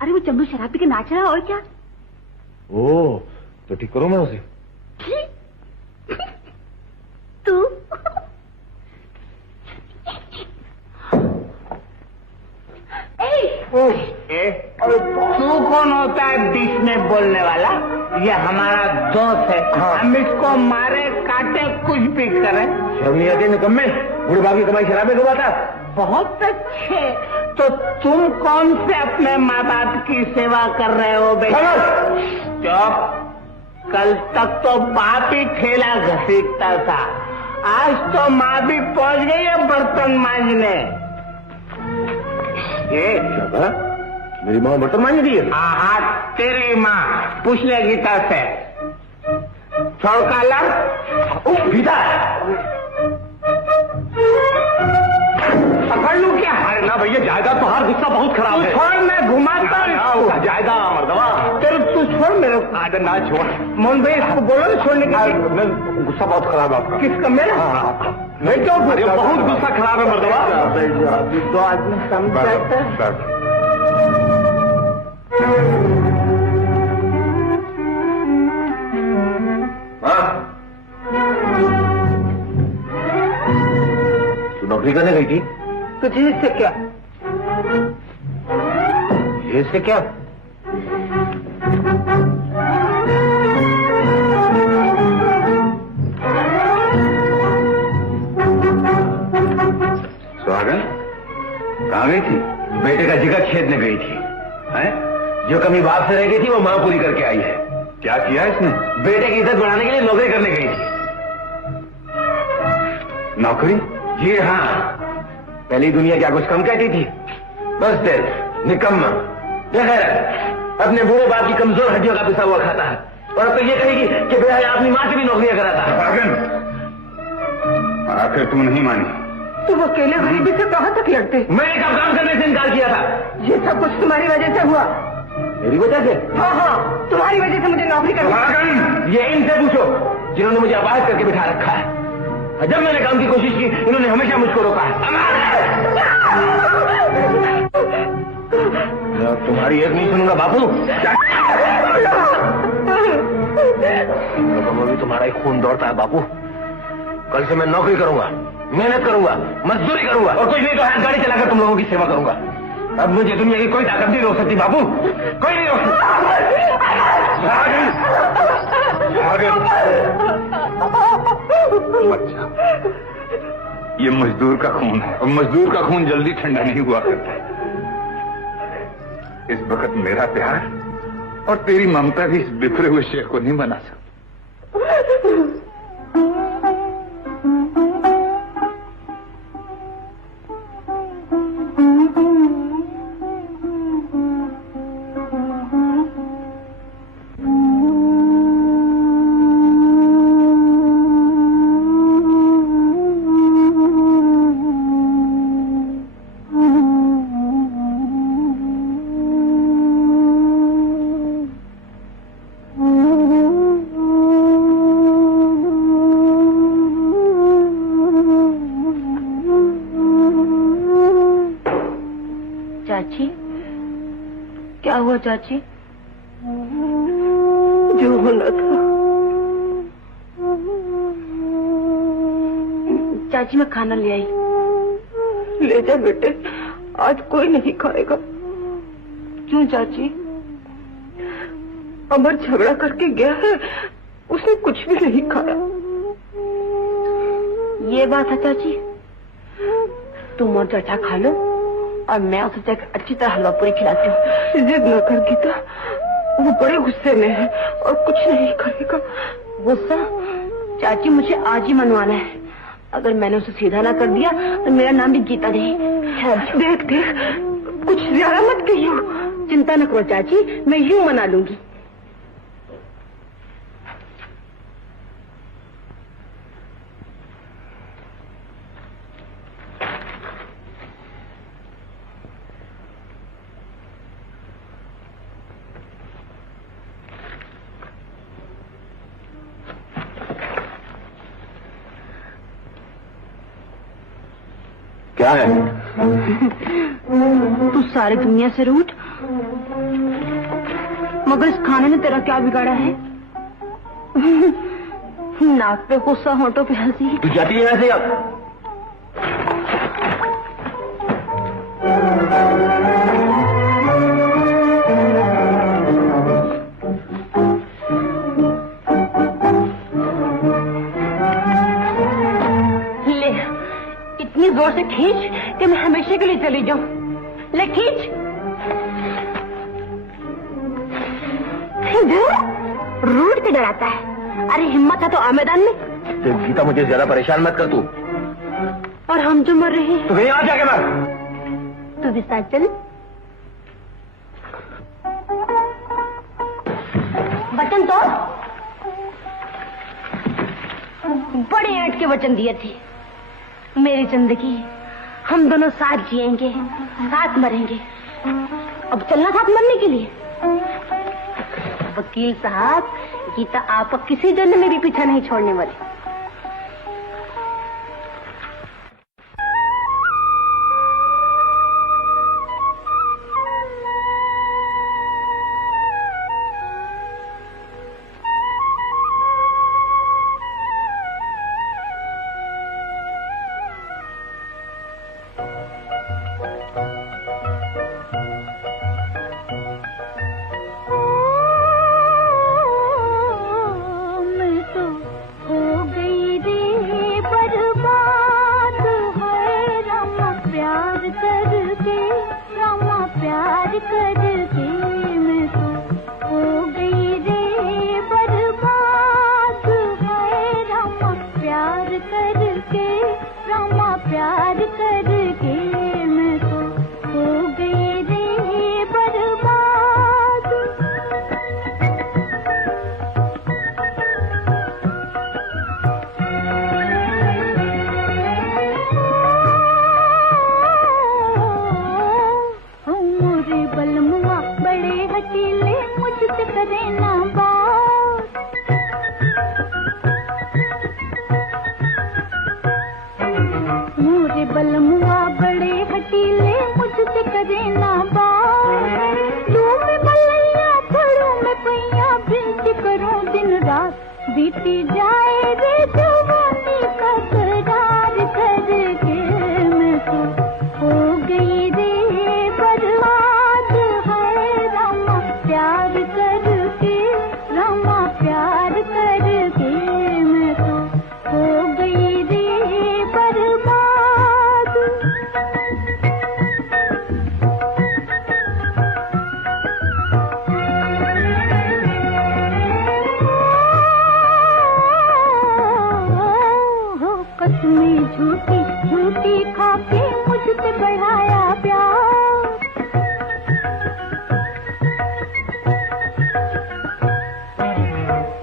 अरे वो चंदू शराब पी के नाच रहा है और क्या। ओ, तो ठीक करो मैं उसे। तू तू कौन होता है बीच में बोलने वाला? ये हमारा दोस्त है। हम इसको मारे काटे कुछ भी करें। शर्मी आती निकम्मे, बुढ़बा की कमाई शराबे डुबाता। बहुत अच्छे। तो तुम कौन से अपने माँ बाप की सेवा कर रहे हो बेटा? चुप। कल तक तो बाप ही ठेला घसीटता था, आज तो माँ भी पहुंच गई है बर्तन मांजने। ये मेरी माँ बर्तन मांज रही है? हाँ, तेरी माँ, पूछ ले गीता से। छोड़ काला पकड़ लू क्या? अरे ना भैया, जायदाद तो हर गुस्सा बहुत खराब है। छोड़, मैं घुमाता हूँ। जायदाद मर्दवा, चलो तू छोड़ मेरे को। अरे ना छोड़ मोहन भाई, इसको बोलो ना छोड़ने के लिए। गुस्सा बहुत खराब है आपका। किसका? मेरा? मैं क्यों? अरे बहुत गुस्सा खराब है मर्दवा। दो आदमी समझाते हैं। तू नौकरी करने गई थी? तुझे इससे क्या? इससे क्या? सुहागन कहाँ गई थी? बेटे का जिगर छेदने गई थी। हैं? जो कमी बाप से रह गई थी वो माँ पूरी करके आई है। क्या किया इसने? बेटे की इज्जत बढ़ाने के लिए नौकरी करने गई थी। नौकरी? जी हाँ। पहली दुनिया क्या कुछ कम कहती थी? बस देख निकम्मा, अपने बूढ़े बाप की कमजोर हड्डियों का पिसा हुआ खाता है, और अब तो ये कहेगी कि बेटा अपनी माँ से भी नौकरियां कराता है। आखिर तू नहीं मानी? तुम अकेले गरीबी से कहाँ तक लड़ते? मैंने कब काम करने से इनकार किया था? ये सब कुछ तुम्हारी वजह से हुआ। मेरी वजह से? हाँ हाँ, तुम्हारी वजह से मुझे नौकरी करनी। ये इनसे पूछो जिन्होंने मुझे आवाज करके बिठा रखा है। जब मैंने काम की कोशिश की इन्होंने हमेशा मुझको रोका है। तुम्हारी एक नहीं सुनूंगा बापू। मैं भी तुम्हारा एक खून दौड़ता है बापू। कल से मैं नौकरी करूंगा, मेहनत करूंगा, मजदूरी करूंगा, और कुछ नहीं तो हाथ गाड़ी चलाकर तुम लोगों की सेवा करूंगा। अब मुझे दुनिया की कोई ताकत नहीं रोक सकती बापू, कोई नहीं रोक अच्छा, ये मजदूर का खून है, और मजदूर का खून जल्दी ठंडा नहीं हुआ करता है। इस वक्त मेरा प्यार और तेरी ममता भी इस बिखरे हुए शेर को नहीं बना सकती। चाची, क्या हुआ चाची? जो होना था। चाची मैं खाना ले आई। ले जा बेटे, आज कोई नहीं खाएगा। क्यों चाची? अमर झगड़ा करके गया है, उसने कुछ भी नहीं खाया। ये बात है चाची, तुम और चाचा खा लो और मैं उसे तक अच्छी तरह हलवा पूरी खिलाती हूँ। जिद न कर गीता, वो बड़े गुस्से में है और कुछ नहीं करेगा। गुस्सा? चाची मुझे आज ही मनवाना है। अगर मैंने उसे सीधा ना कर दिया तो मेरा नाम भी गीता नहीं। देख देख, कुछ ज्यादा मत कहियो। चिंता न करो चाची, मैं यूं मना लूंगी। क्या है? तू सारी दुनिया से रूठ, मगर इस खाने ने तेरा क्या बिगाड़ा है? नाक पे गुस्सा, होंठों पे हंसी। तू जाती है यहाँ से अब? इतनी जोर से खींच कि मैं हमेशा के लिए चली जाऊं। ले खींच। रूठ के डराता है। अरे हिम्मत है तो आ मैदान में। तो गीता मुझे ज्यादा परेशान मत कर तू। और हम जो मर रहे हैं तो कहीं आ जाके मर। तू भी साथ चल। बटन तो बड़े ऐंठ के वचन दिए थे। मेरी जिंदगी हम दोनों साथ जिएंगे, साथ मरेंगे। अब चलना साथ मरने के लिए। वकील साहब, गीता आपका किसी जन्म में भी पीछा नहीं छोड़ने वाली। बीती जाए रे जवानी का करार करके मैं तो हो गई रे बर्बाद है रामा प्यार करके, रामा प्यार करके मैं तो हो गई रे बर्बाद। कसमें झूठी झूठी खाके मुझसे बढ़ाया प्यार,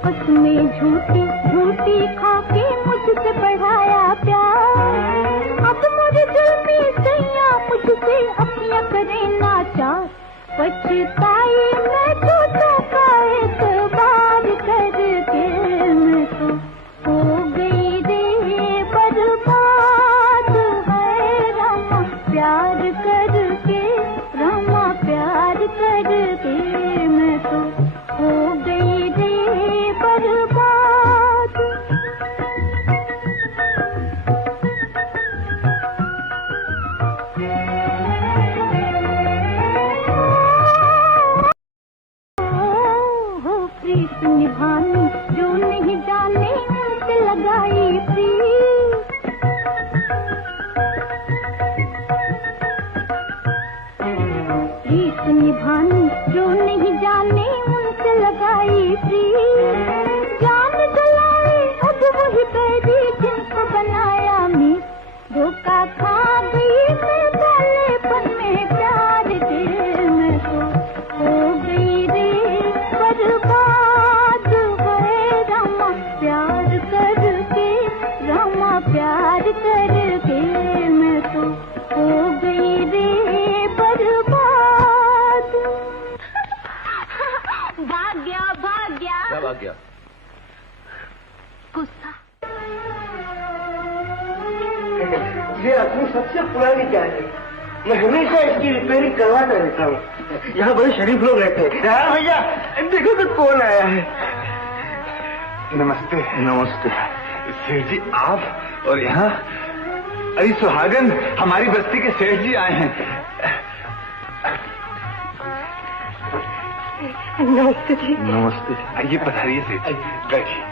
कसमें झूठी झूठी खाके मुझसे बढ़ाया प्यार। अब मुझे जुल्मी सैया मुझसे अपना करे नाचार, पछताई मैं झूठों का एतबार करके मैं तो हो गई रे बर्बाद है रामा प्यार करके, रामा प्यार करके मैं तो हो गई रे बर्बाद। प्रीत निभानी जो नहीं जाने उनसे लगाई प्रीत, प्रीत निभानी जो नहीं जाने उनसे लगाई प्रीत। जान जलाए अब वही बैरी जिनको बनाया मीत, धोखा खा गई मैं पहलेपन में प्यार के मैं तो हो गई रे बर्बाद है रामा प्यार करके, रामा प्यार करके मैं तो हो गई रे बर्बाद। भाग्या भाग्या क्या भाग्या? गुस्सा। ये अपनी सबसे पुरानी गाड़ी है, मैं हमेशा इसकी रिपेयरिंग करवाता रहता हूँ। यहाँ बड़े शरीफ लोग रहते हैं। हाँ भैया देखो तो कौन आया है। नमस्ते। नमस्ते सेठ जी, आप और यहाँ? अरे सुहागन, हमारी बस्ती के सेठ जी आए हैं। नमस्ते जी। नमस्ते। आइए पधारिए सेठ जी, बैठिए।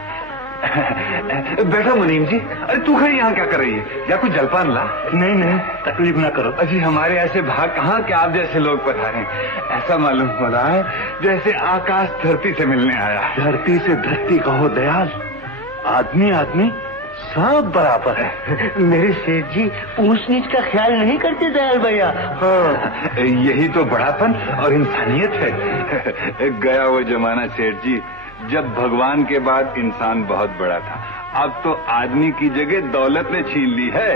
बैठो मुनीम जी। अरे तू खड़ी यहाँ क्या कर रही है? या कुछ जलपान ला। नहीं नहीं तकलीफ ना करो। अजी हमारे ऐसे भाग कहाँ कि आप जैसे लोग पधारे। ऐसा मालूम हो रहा है जैसे आकाश धरती से मिलने आया। धरती से धरती कहो दयाल, आदमी आदमी सब बराबर है। मेरे सेठ जी ऊंच नीच का ख्याल नहीं करते दयाल भैया। हाँ यही तो बड़ापन और इंसानियत है। गया वो जमाना सेठ जी जब भगवान के बाद इंसान बहुत बड़ा था, अब तो आदमी की जगह दौलत ने छीन ली है।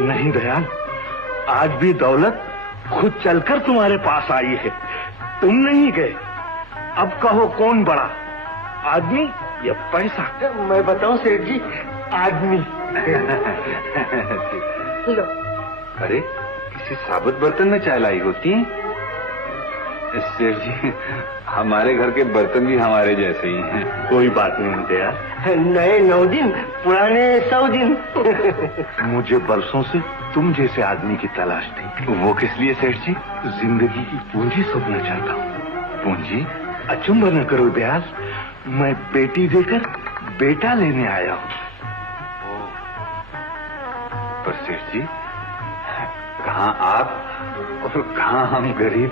नहीं दयाल, आज भी दौलत खुद चलकर तुम्हारे पास आई है, तुम नहीं गए। अब कहो कौन बड़ा, आदमी या पैसा? मैं बताऊं सेठ जी, आदमी। लो। अरे किसी साबुत बर्तन में चाय लाई होती है? सेठ जी, हमारे घर के बर्तन भी हमारे जैसे ही हैं। कोई बात नहीं दयाल, नए 9 दिन, पुराने 100 दिन। मुझे बरसों से तुम जैसे आदमी की तलाश थी। वो किस लिए सेठ जी? जिंदगी की पूंजी सोचना चाहता हूँ। पूंजी? अचंभा न करो दयाल, मैं बेटी देकर बेटा लेने आया हूँ। पर सेठ जी, कहाँ आप और कहाँ हम गरीब?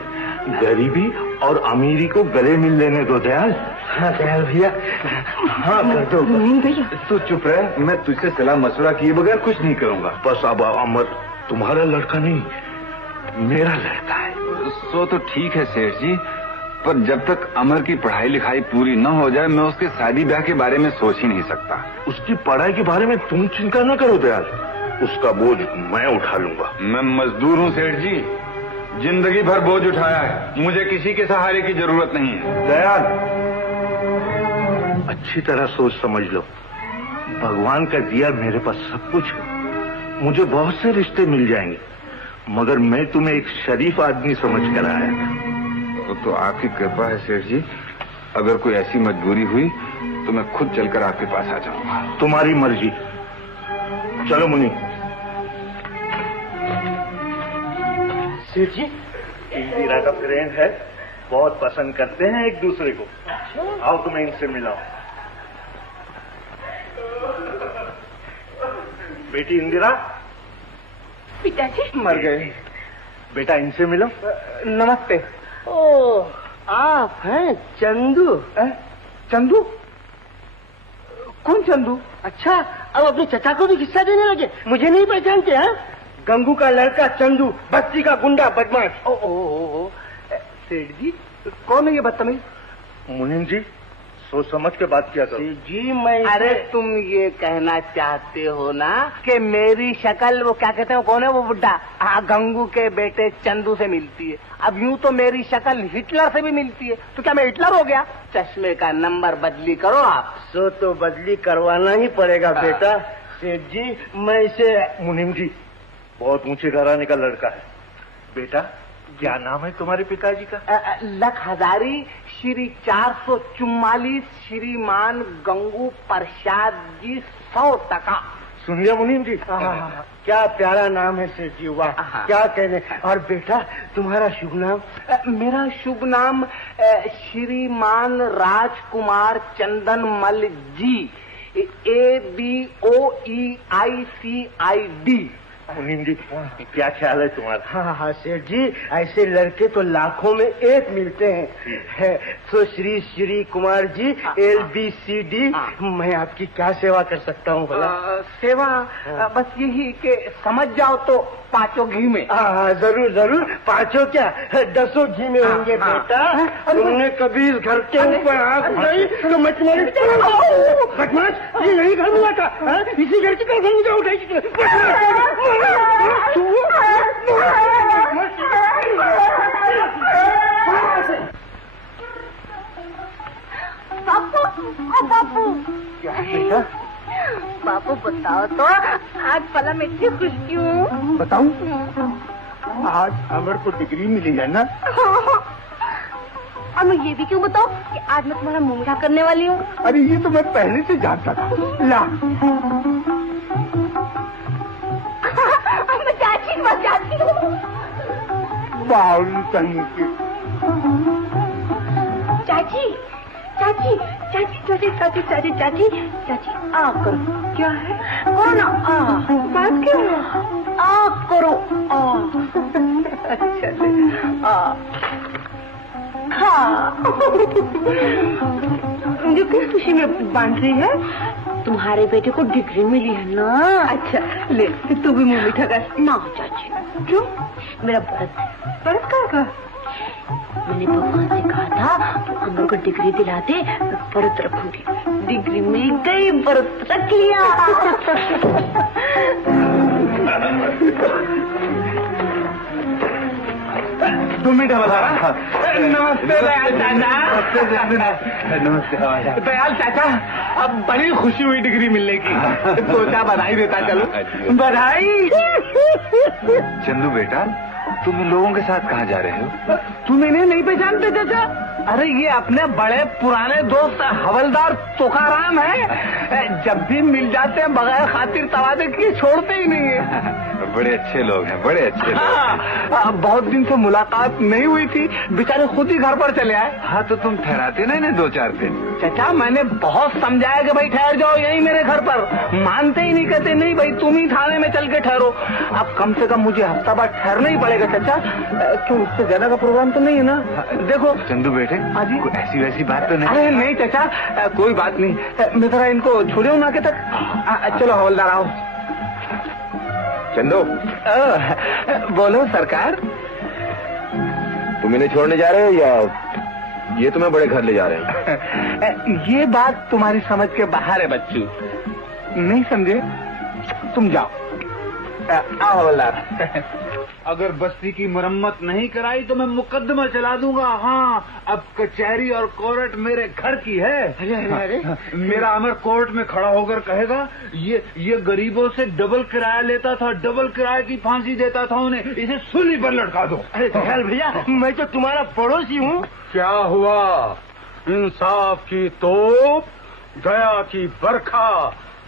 गरीबी और अमीरी को गले मिल लेने दो दयाल। हाँ दयाल भैया, हाँ कर दो। तू चुप रह, मैं तुझसे सलाह मशवरा किए बगैर कुछ नहीं करूँगा। बस अब अमर तुम्हारा लड़का नहीं, मेरा लड़का है। सो तो ठीक है सेठ जी, पर जब तक अमर की पढ़ाई लिखाई पूरी न हो जाए, मैं उसके शादी ब्याह के बारे में सोच ही नहीं सकता। उसकी पढ़ाई के बारे में तुम चिंता न करो दयाल, उसका बोझ मैं उठा लूंगा। मैं मजदूर हूँ सेठ जी, जिंदगी भर बोझ उठाया है, मुझे किसी के सहारे की जरूरत नहीं है। दयाल, अच्छी तरह सोच समझ लो, भगवान का दिया मेरे पास सब कुछ है, मुझे बहुत से रिश्ते मिल जाएंगे, मगर मैं तुम्हें एक शरीफ आदमी समझ कर आया था। तो आपकी कृपा है सेठ जी, अगर कोई ऐसी मजबूरी हुई तो मैं खुद चलकर आपके पास आ जाऊंगा। तुम्हारी मर्जी, चलो मुनि। सेठ जी, इंदिरा का फ्रेंड है, बहुत पसंद करते हैं एक दूसरे को। आओ तुम्हें इनसे मिलाओ। बेटी इंदिरा। पिताजी मर गए। बेटा इनसे मिलो। नमस्ते। ओ, आप हैं चंदू? चंदू? कौन चंदू? अच्छा, अब अपने चचा को भी किस्सा देने लगे, मुझे नहीं पहचानते? हैं गंगू का लड़का चंदू, बस्ती का गुंडा बदमाश। ओ, सेठ जी, कौन है ये बदतमीज? मुनीम जी, सोच समझ के बात किया करो। जी मैं, अरे तुम ये कहना चाहते हो ना कि मेरी शक्ल, वो क्या कहते हैं, कौन है वो बुड्ढा, हाँ, गंगू के बेटे चंदू से मिलती है। अब यूं तो मेरी शक्ल हिटलर से भी मिलती है, तो क्या मैं हिटलर हो गया? चश्मे का नंबर बदली करो आप। सो तो बदली करवाना ही पड़ेगा बेटा। सेठ जी, मैं इसे, मुनीम जी, बहुत ऊंचे घराने का लड़का है। बेटा, क्या नाम है तुम्हारे पिताजी का? लख हजारी श्री 444 श्रीमान गंगू प्रसाद जी 100 टका। सुन लिया मुनीम जी? क्या प्यारा नाम है सेठ जी, वाह, क्या कहने। और बेटा तुम्हारा शुभ नाम? मेरा शुभ नाम श्रीमान राजकुमार चंदन मल जी, ABOEICID। मुनीम जी, क्या ख्याल है तुम्हारा? हाँ सेठ जी, ऐसे लड़के तो लाखों में एक मिलते हैं। तो श्री श्री कुमार जी, LBCD, मैं आपकी क्या सेवा कर सकता हूँ भला? सेवा बस यही कि समझ जाओ तो 5 घी में। हाँ जरूर जरूर, 5 क्या 10 घी में होंगे बेटा। तुमने कभी इस घर के ऊपर आंख उठाई तो मैं तुम्हारी बदमाश, ये यही घर मिला था, इसी घर की तरफ मुझे उठाई। बापू, क्या बेटा? बापू बताओ तो, आज भला मैं इतनी खुश क्यों? बताऊं? आज अमर को डिग्री मिली है ना? और मैं ये भी क्यों बताऊं कि आज मैं तुम्हारा मुंह मीठा करने वाली हूँ? अरे ये तो मैं पहले से जानता था। ला, मैं चाची मर जाती हूँ। चाची चाची चाची चाची चाची चाची चाची चाची आ करो। क्या है? करो ना, बात क्यों? आ करो। अच्छा हाँ, मुझे किस खुशी में बांध रही है? तुम्हारे बेटे को डिग्री मिली है ना? अच्छा ले, तू भी मुंह मीठा कर। ना चाची। क्यों? मेरा व्रत है। व्रत का? मैंने भगवान से कहा था तो अमर को डिग्री दिलाते व्रत रखूंगी। डिग्री मिल गई, व्रत रख लिया। 2 मिनट बता रहा। नमस्ते दयाल चाचा। नमस्ते दयाल चाचा, अब बड़ी खुशी हुई डिग्री मिलने की। सोचा बधाई देता चलो। बधाई। चंदू बेटा, तुम इन लोगों के साथ कहाँ जा रहे हो? तुम इन्हें नहीं पहचानते चाचा? अरे ये अपने बड़े पुराने दोस्त हवलदार तुकाराम है। जब भी मिल जाते हैं बगैर खातिर तवादे किए छोड़ते ही नहीं है। बड़े अच्छे लोग हैं, बड़े अच्छे लोग। बहुत दिन से मुलाकात नहीं हुई थी, बेचारे खुद ही घर पर चले आए। हाँ तो तुम ठहराते ना इन्हें 2-4 दिन। चाचा मैंने बहुत समझाया कि भाई ठहर जाओ यहीं मेरे घर पर, मानते ही नहीं, कहते नहीं भाई तुम ही थाने में चल के ठहरो। अब कम से कम मुझे हफ्ता बाद ठहरना ही पड़ेगा चाचा। क्यों, इससे ज्यादा का प्रोग्राम तो नहीं है ना? देखो चंदू बेटे, कोई ऐसी वैसी बात तो नहीं? अरे नहीं चाचा, कोई बात नहीं। मैं जरा इनको छोड़े हूँ आगे तक। चलो हवलदार आओ। चंदू, बोलो सरकार। तुम इन्हें छोड़ने जा रहे हो या ये तुम्हें बड़े घर ले जा रहे हैं? ये बात तुम्हारी समझ के बाहर है बच्चू, नहीं समझे? तुम जाओ। आओ हवलदार। अगर बस्ती की मरम्मत नहीं कराई तो मैं मुकदमा चला दूंगा। हाँ, अब कचहरी और कोर्ट मेरे घर की है। अरे मेरा अमर कोर्ट में खड़ा होकर कहेगा, ये गरीबों से डबल किराया लेता था, डबल किराए की फांसी देता था उन्हें, इसे सूली पर लटका दो। अरे भैया, मैं तो तुम्हारा पड़ोसी हूँ। क्या हुआ? इंसाफ की तोप, दया की बरखा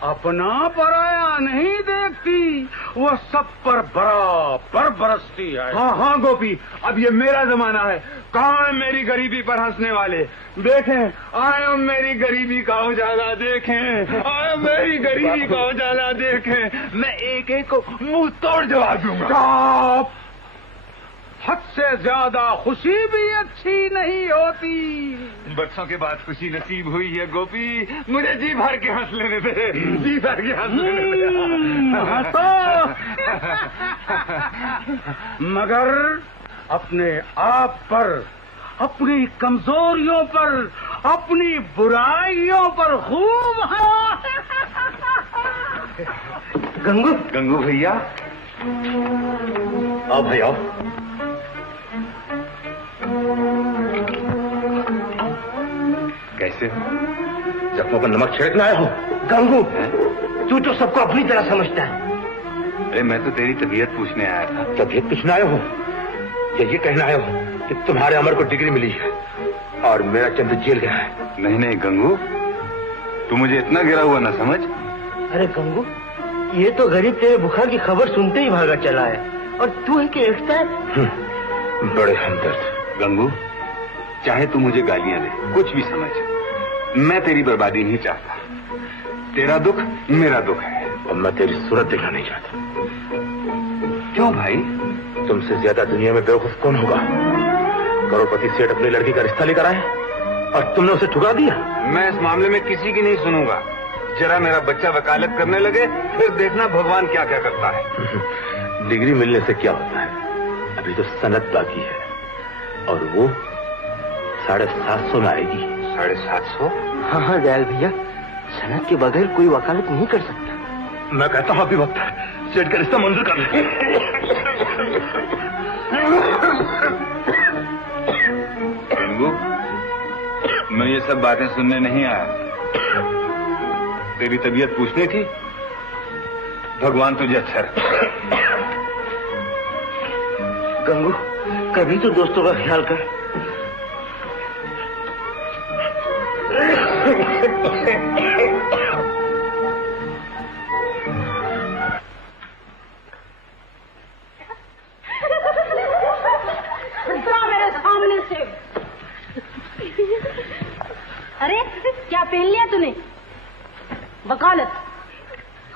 अपना पराया नहीं देखती, वो सब पर बराबर बरसती है। हाँ हाँ गोपी, अब ये मेरा जमाना है। कहाँ है मेरी गरीबी पर हंसने वाले? देखें, आए मेरी गरीबी का उजाला देखें, आए मेरी गरीबी का उजाला देखें। मैं एक एक को मुंह तोड़ जवाब दूंगा। हद से ज्यादा खुशी भी अच्छी नहीं होती। बरसों के बाद खुशी नसीब हुई है गोपी, मुझे जी भर के हंस लेने दे, जी भर के हंस लेने दे। हंसो, मगर अपने आप पर, अपनी कमजोरियों पर, अपनी बुराइयों पर खूब गंगू भैया, आओ भाई आओ। कैसे हो? जख्मों पर नमक छिड़कना आया हो? गंगू, तू तो सबको अपनी तरह समझता है। अरे मैं तो तेरी तबीयत पूछने आया था। तबीयत पूछने आए हो या ये कहना आए हो कि तुम्हारे अमर को डिग्री मिली है और मेरा चंदू जेल गया है? नहीं नहीं गंगू, तू मुझे इतना गिरा हुआ ना समझ। अरे गंगू, ये तो गरीब तेरे बुखार की खबर सुनते ही भागा चला है, और तू है कि बड़े हमदर्द। गंगू, चाहे तू मुझे गालियां दे, कुछ भी समझ, मैं तेरी बर्बादी नहीं चाहता। तेरा दुख मेरा दुख है और मैं तेरी सूरत देखना नहीं चाहता। क्यों भाई? तुमसे ज्यादा दुनिया में बेवकूफ कौन होगा? करोड़पति सेठ अपनी लड़की का रिश्ता लेकर आए और तुमने उसे ठुकरा दिया। मैं इस मामले में किसी की नहीं सुनूंगा। जरा मेरा बच्चा वकालत करने लगे, फिर देखना भगवान क्या क्या करता है। डिग्री मिलने से क्या होता है? अभी तो सनद बाकी है और वो 750 में आएगी। 750? हाँ हाँ दयाल भैया, सनद के बगैर कोई वकालत नहीं कर सकता। मैं कहता हूँ अभी वक्त है, सेठ का रिश्ता मंजूर कर ले। गंगू, मैं ये सब बातें सुनने नहीं आया। तेरी तबीयत पूछनी थी। भगवान तुझे अच्छा रखे। गंगू, कभी तो दोस्तों का ख्याल कर। मेरे सामने से। अरे क्या पहन लिया तूने? वकालत,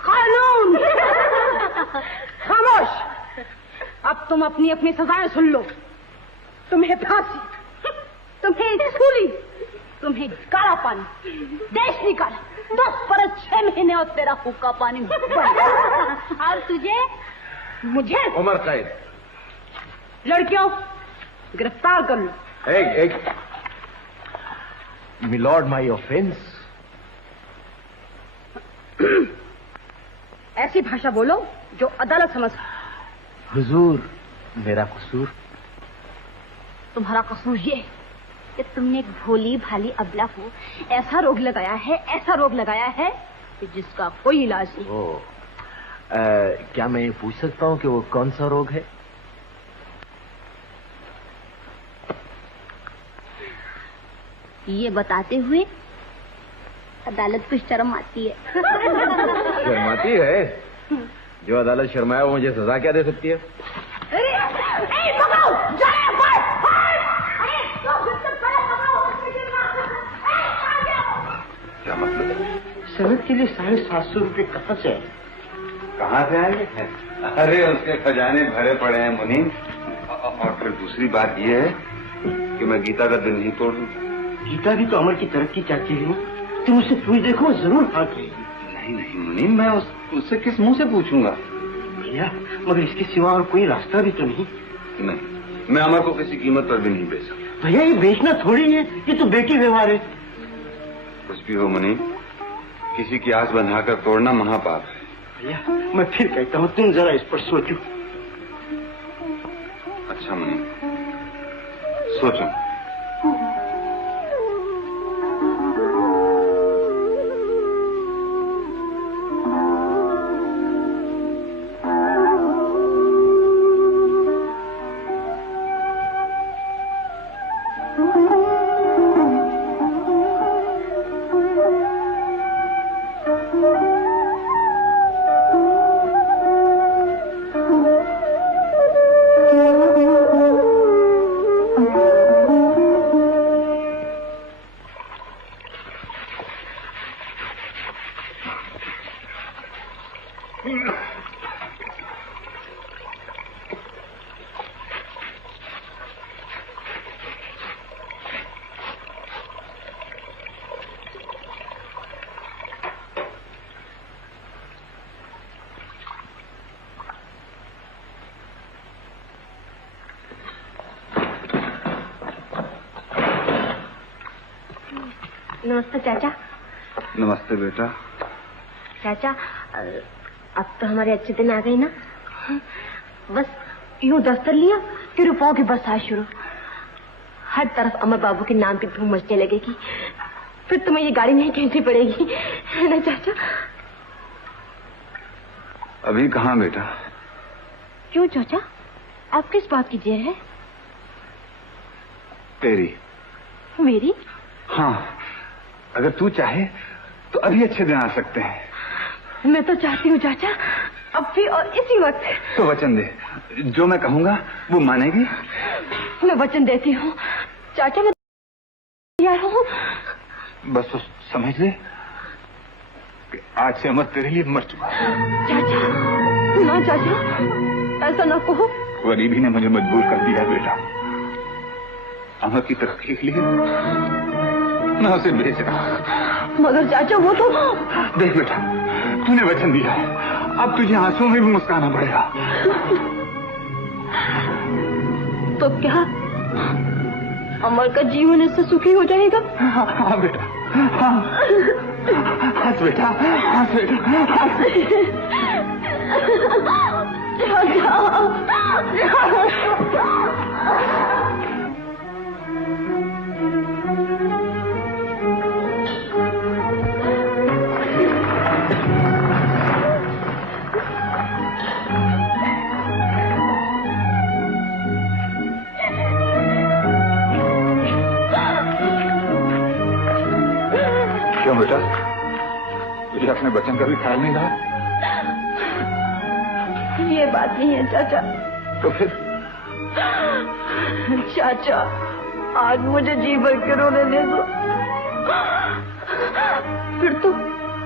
कानून। खामोश, अब तुम अपनी अपनी सजाएं सुन लो। तुम्हें फांसी, तुम्हें सूली, तुम्हें काला पानी, देश निकाला, 10 बरस 6 महीने और तेरा हुक्का पानी। और तुझे, मुझे उम्र कैद। लड़कियों गिरफ्तार कर लो। मिलॉर्ड माई ऑफेंस। ऐसी भाषा बोलो जो अदालत समझ। हुजूर, मेरा कसूर। तुम्हारा कसूर ये कि तुमने एक भोली भाली अबला को ऐसा रोग लगाया है कि जिसका कोई इलाज नहीं। क्या मैं ये पूछ सकता हूँ कि वो कौन सा रोग है? ये बताते हुए अदालत को शर्म आती है। शर्माती है? जो अदालत शर्माए वो मुझे सजा क्या दे सकती है? क्या मतलब? सनद के लिए 750 रुपये कहाँ से आए? कहाँ से आएंगे? अरे उसके खजाने भरे पड़े हैं मुनीम। और फिर दूसरी बात ये है कि मैं गीता का दिल नहीं तोड़ दूँ। गीता भी तो अमर की तरक्की चाहती है। तुम उसे पूछ देखो, जरूर हाँ कहेगी। नहीं मुनीम, मैं उससे किस मुंह से पूछूंगा? भैया, मगर इसके सिवा और कोई रास्ता भी तो नहीं। नहीं, मैं अमर को किसी कीमत पर भी नहीं बेच सकता। भैया, ये बेचना थोड़ी है, ये तो बेटी व्यवहार है। कुछ भी हो मुनीम, किसी की आस बंधाकर तोड़ना महापाप है। भैया, मैं फिर कहता हूँ, तुम जरा इस पर सोचो। अच्छा मुनीम, सोचो। नमस्ते चाचा। नमस्ते बेटा। चाचा, अब तो हमारे अच्छे दिन आ गए ना। बस यूं दफ्तर लिया कि रुपयों की बरसात शुरू। हर तरफ अमर बाबू के नाम की धूम मचने लगेगी। फिर तुम्हें ये गाड़ी नहीं खींचनी पड़ेगी, है ना चाचा? अभी कहाँ बेटा? क्यों चाचा, आप किस बात की जेर है? तेरी। मेरी? हाँ, अगर तू चाहे तो अभी अच्छे दिन आ सकते हैं। मैं तो चाहती हूँ चाचा, अब भी और इसी वक्त। तो वचन दे, जो मैं कहूँगा वो मानेगी? मैं वचन देती हूँ चाचा, मैं तैयार हूँ। बस तो समझ ले कि आज से अमर तेरे लिए मर चुका है। चाचा, ना चाचा, ऐसा ना कहो। गरीबी ने मुझे मजबूर कर दिया बेटा। अमर की तरक्की के लिए मैं उसे भेज रहा। मगर चाचा, वो तो। देख बेटा, तूने वचन दिया है, अब तुझे आंसुओं में भी मुस्काना पड़ेगा। तो क्या अमर का जीवन इससे सुखी हो जाएगा? हाँ बेटा, हाँ। हंस बेटा, हंस बेटा, क्यों बेटा, तुझे अपने बच्चन का भी ख्याल नहीं रहा? ये बात नहीं है चाचा। तो फिर? चाचा, आज मुझे जी भर के रोने दे दो, फिर तो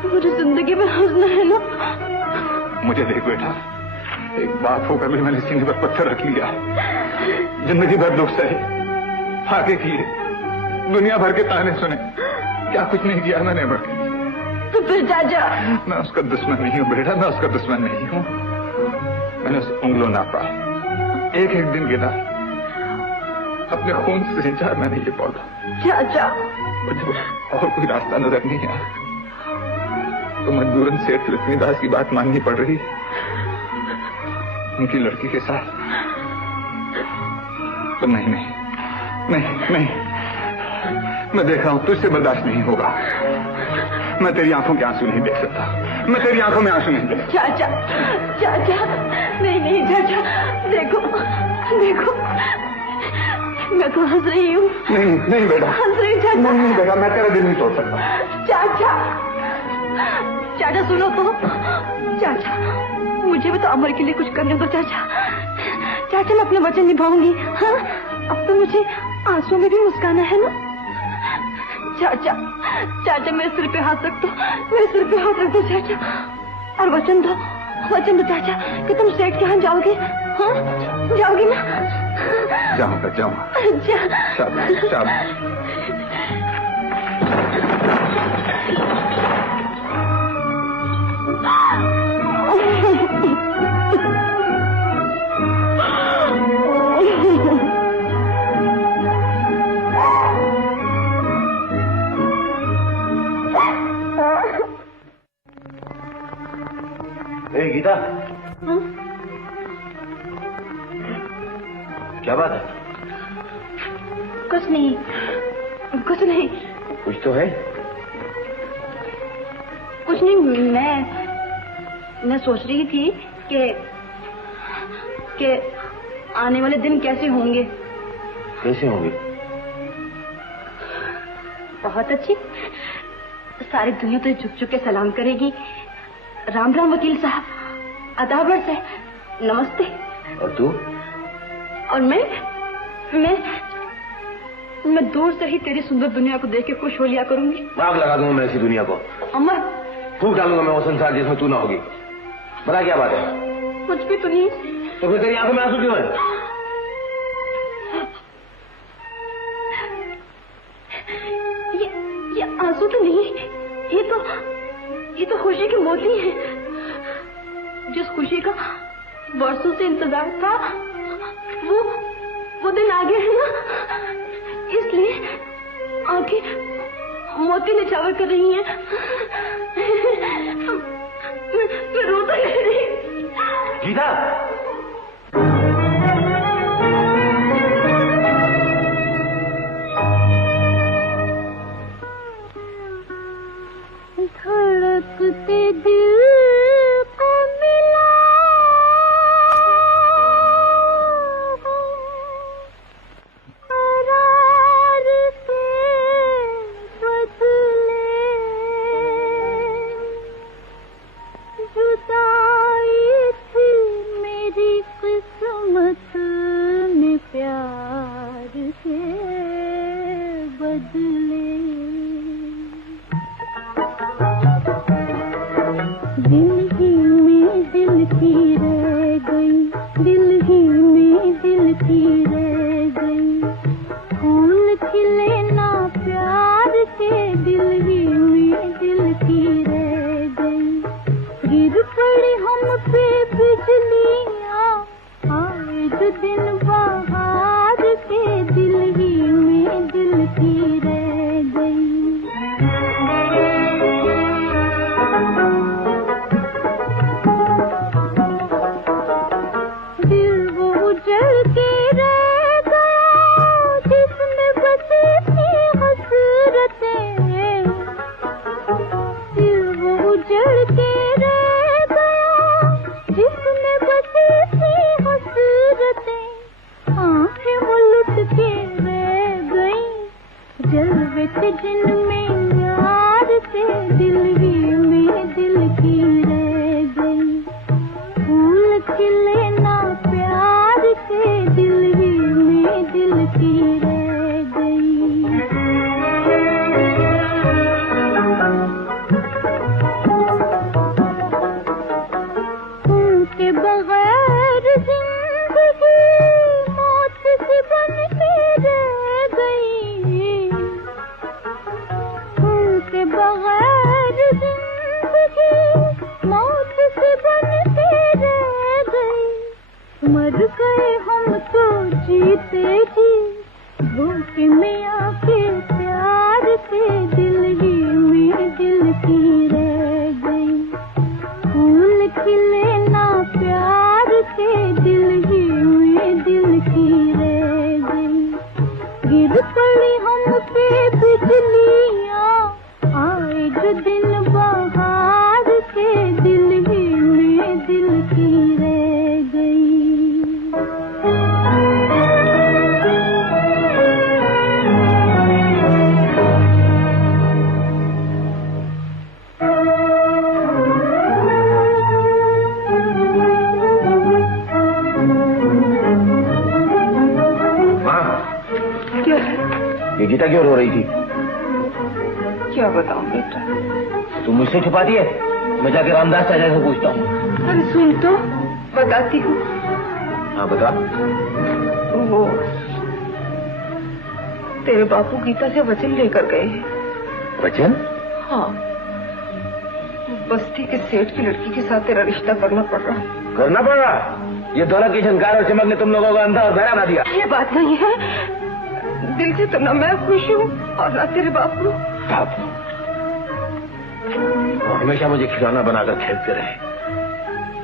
मुझे जिंदगी में हंसना है ना। मुझे देख बेटा, एक बात होकर भी मैंने सीने पर पत्थर रख लिया। जिंदगी भर दुख सहे, फाके किए, दुनिया भर के ताने सुने, क्या कुछ नहीं किया मैंने अमर के लिए। तो फिर चाचा? मैं उसका दुश्मन नहीं हूँ बेटा, मैं उसका दुश्मन नहीं हूँ। मैंने उसे उंगलों नापा, एक एक दिन गिना, अपने खून से सिंचा मैंने ये पौधा। चाचा, मुझे और कोई रास्ता नजर नहीं आया तो मजबूरन सेठ लक्ष्मीदास की बात माननी पड़ रही उनकी लड़की के साथ। तो नहीं नहीं नहीं नहीं, मैं देख रहा हूं तुझसे बर्दाश्त नहीं होगा। मैं तेरी आंखों के आंसू नहीं देख सकता, मैं तेरी आंखों में आंसू नहीं देख सकता। चाचा, चाचा, नहीं नहीं चाचा, देखो देखो, मैं तो हंस रही हूँ। नहीं नहीं बेटा, हंस रही चाचा। नहीं बेटा, मैं तेरा दिल नहीं तोड़ सकता। चाचा, चाचा सुनो तो, चाचा मुझे भी तो अमर के लिए कुछ करने दो चाचा। चाचा मैं अपना वचन निभाऊंगी। हाँ, अब तो मुझे आंसू में भी मुस्काना है ना। चाचा, चाचा मेरे सिर पे हाथ रख दो, मेरे सिर पे हाथ रख दो चाचा, और वचन दो चाचा कि तुम सेठ के यहाँ जाओगे। हाँ, जाओगी ना? जाऊंगा जाऊंगा। शाबाश शाबाश। गीता, क्या बात है? कुछ नहीं, कुछ नहीं। कुछ तो है। कुछ नहीं, मैं सोच रही थी कि आने वाले दिन कैसे होंगे। कैसे होंगे? बहुत अच्छी। सारी दुनिया तो झुक झुक के सलाम करेगी। राम राम वकील साहब, अदाबर से नमस्ते। और तू? और मैं दूर से ही तेरी सुंदर दुनिया को देख के खुश हो लिया करूंगी। आग लगा दूंगा मैं ऐसी दुनिया को। अमर, फूक डालूंगा मैं वो संसार जिसमें तू ना होगी। बता क्या बात है? कुछ भी तो नहीं। तो फिर तेरी आंखों में आंसू क्यों है? ये आंसू तो नहीं, ये तो खुशी की मोती है। जिस खुशी का वर्षों से इंतजार था वो दिन आ गया है ना, इसलिए आंखें मोती निछावर कर रही हैं। मैं रोता ही नहीं। गीता, धड़कते दिल को मिला करार से बदले, जुदाई थी मेरी किस्मत में प्यार से बदले। दिल ही में दिल की रह गई, दिल ही में दिल की रह गई, फूल खिले ना प्यार के, दिल ही में दिल की रह गई। गिर पड़ी हम पे बिजलियां, आए जो दिन बाहर के, दिल ही में दिल की रह गई। जिनमें यार से दिल ही में दिल की रह गई, फूल खिले ना प्यार के, दिल ही में दिल की रह गई। उनके बगैर जिंदगी मौत सी बन के रह गई, उनके बगैर जिंदगी गिर पड़ी हम पे बिजलियाँ, आए जो दिन बहार के, दिल ही में दिल की रह गई। ये गीता क्यों रो रही थी? क्या बताऊं बेटा? तुम मुझसे छुपाती है? मैं जाके रामदास चाचा से पूछता हूँ। अरे सुन तो, बताती हूँ। हाँ बता। वो तेरे बापू गीता से वचन लेकर गए हैं। वचन? हाँ, बस्ती के सेठ की लड़की के साथ तेरा रिश्ता करना पड़ रहा। करना पड़ रहा? ये दौलत की झनकार और चमक ने तुम लोगों को अंधा और बहरा बना दिया। ये बात नहीं है, दिल से तो ना मैं खुश हूँ और ना तेरे बापू। बापू वो हमेशा मुझे खिलौना बनाकर खेलते रहे,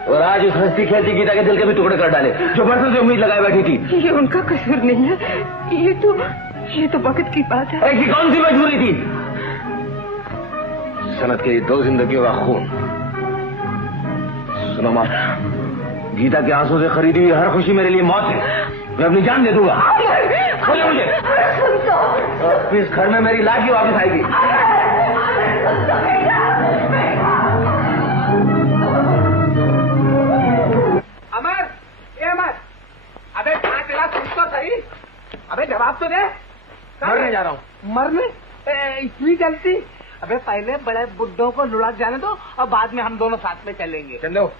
और आज उस हंसती खेलती गीता के दिल के भी टुकड़े कर डाले, जो बरसों से उम्मीद लगाए बैठी थी। ये उनका कसूर नहीं है, ये तो वक्त की बात है। ऐसी कौन सी मजबूरी थी? सनत के 2 जिंदगियों का खून। सुनो माँ, गीता के आंसू से खरीदी हुई हर खुशी मेरे लिए मौत है। मैं अपनी जान दे दूंगा। खोलो मुझे। तो इस घर में मेरी लाश ही वापस आएगी। अमर, ये अमर, अबे कहाँ चला? सुन तो सही, अबे जवाब तो दे। मरने जा रहा हूँ। मरने? इतनी जल्दी? अबे पहले बड़े बुड्ढों को लुढ़क जाने दो और बाद में हम दोनों साथ में चलेंगे। चलो।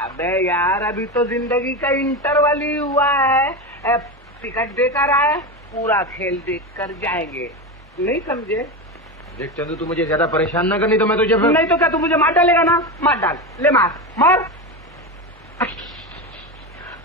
अबे यार, अभी तो जिंदगी का इंटरवल ही हुआ है। टिकट देकर आए, पूरा खेल देख कर जाएंगे, नहीं समझे? देख चंदू, तू मुझे ज्यादा परेशान ना करनी तो मैं तुझे नहीं तो क्या तू मुझे मार डालेगा ना? मार डाल, ले मार मार।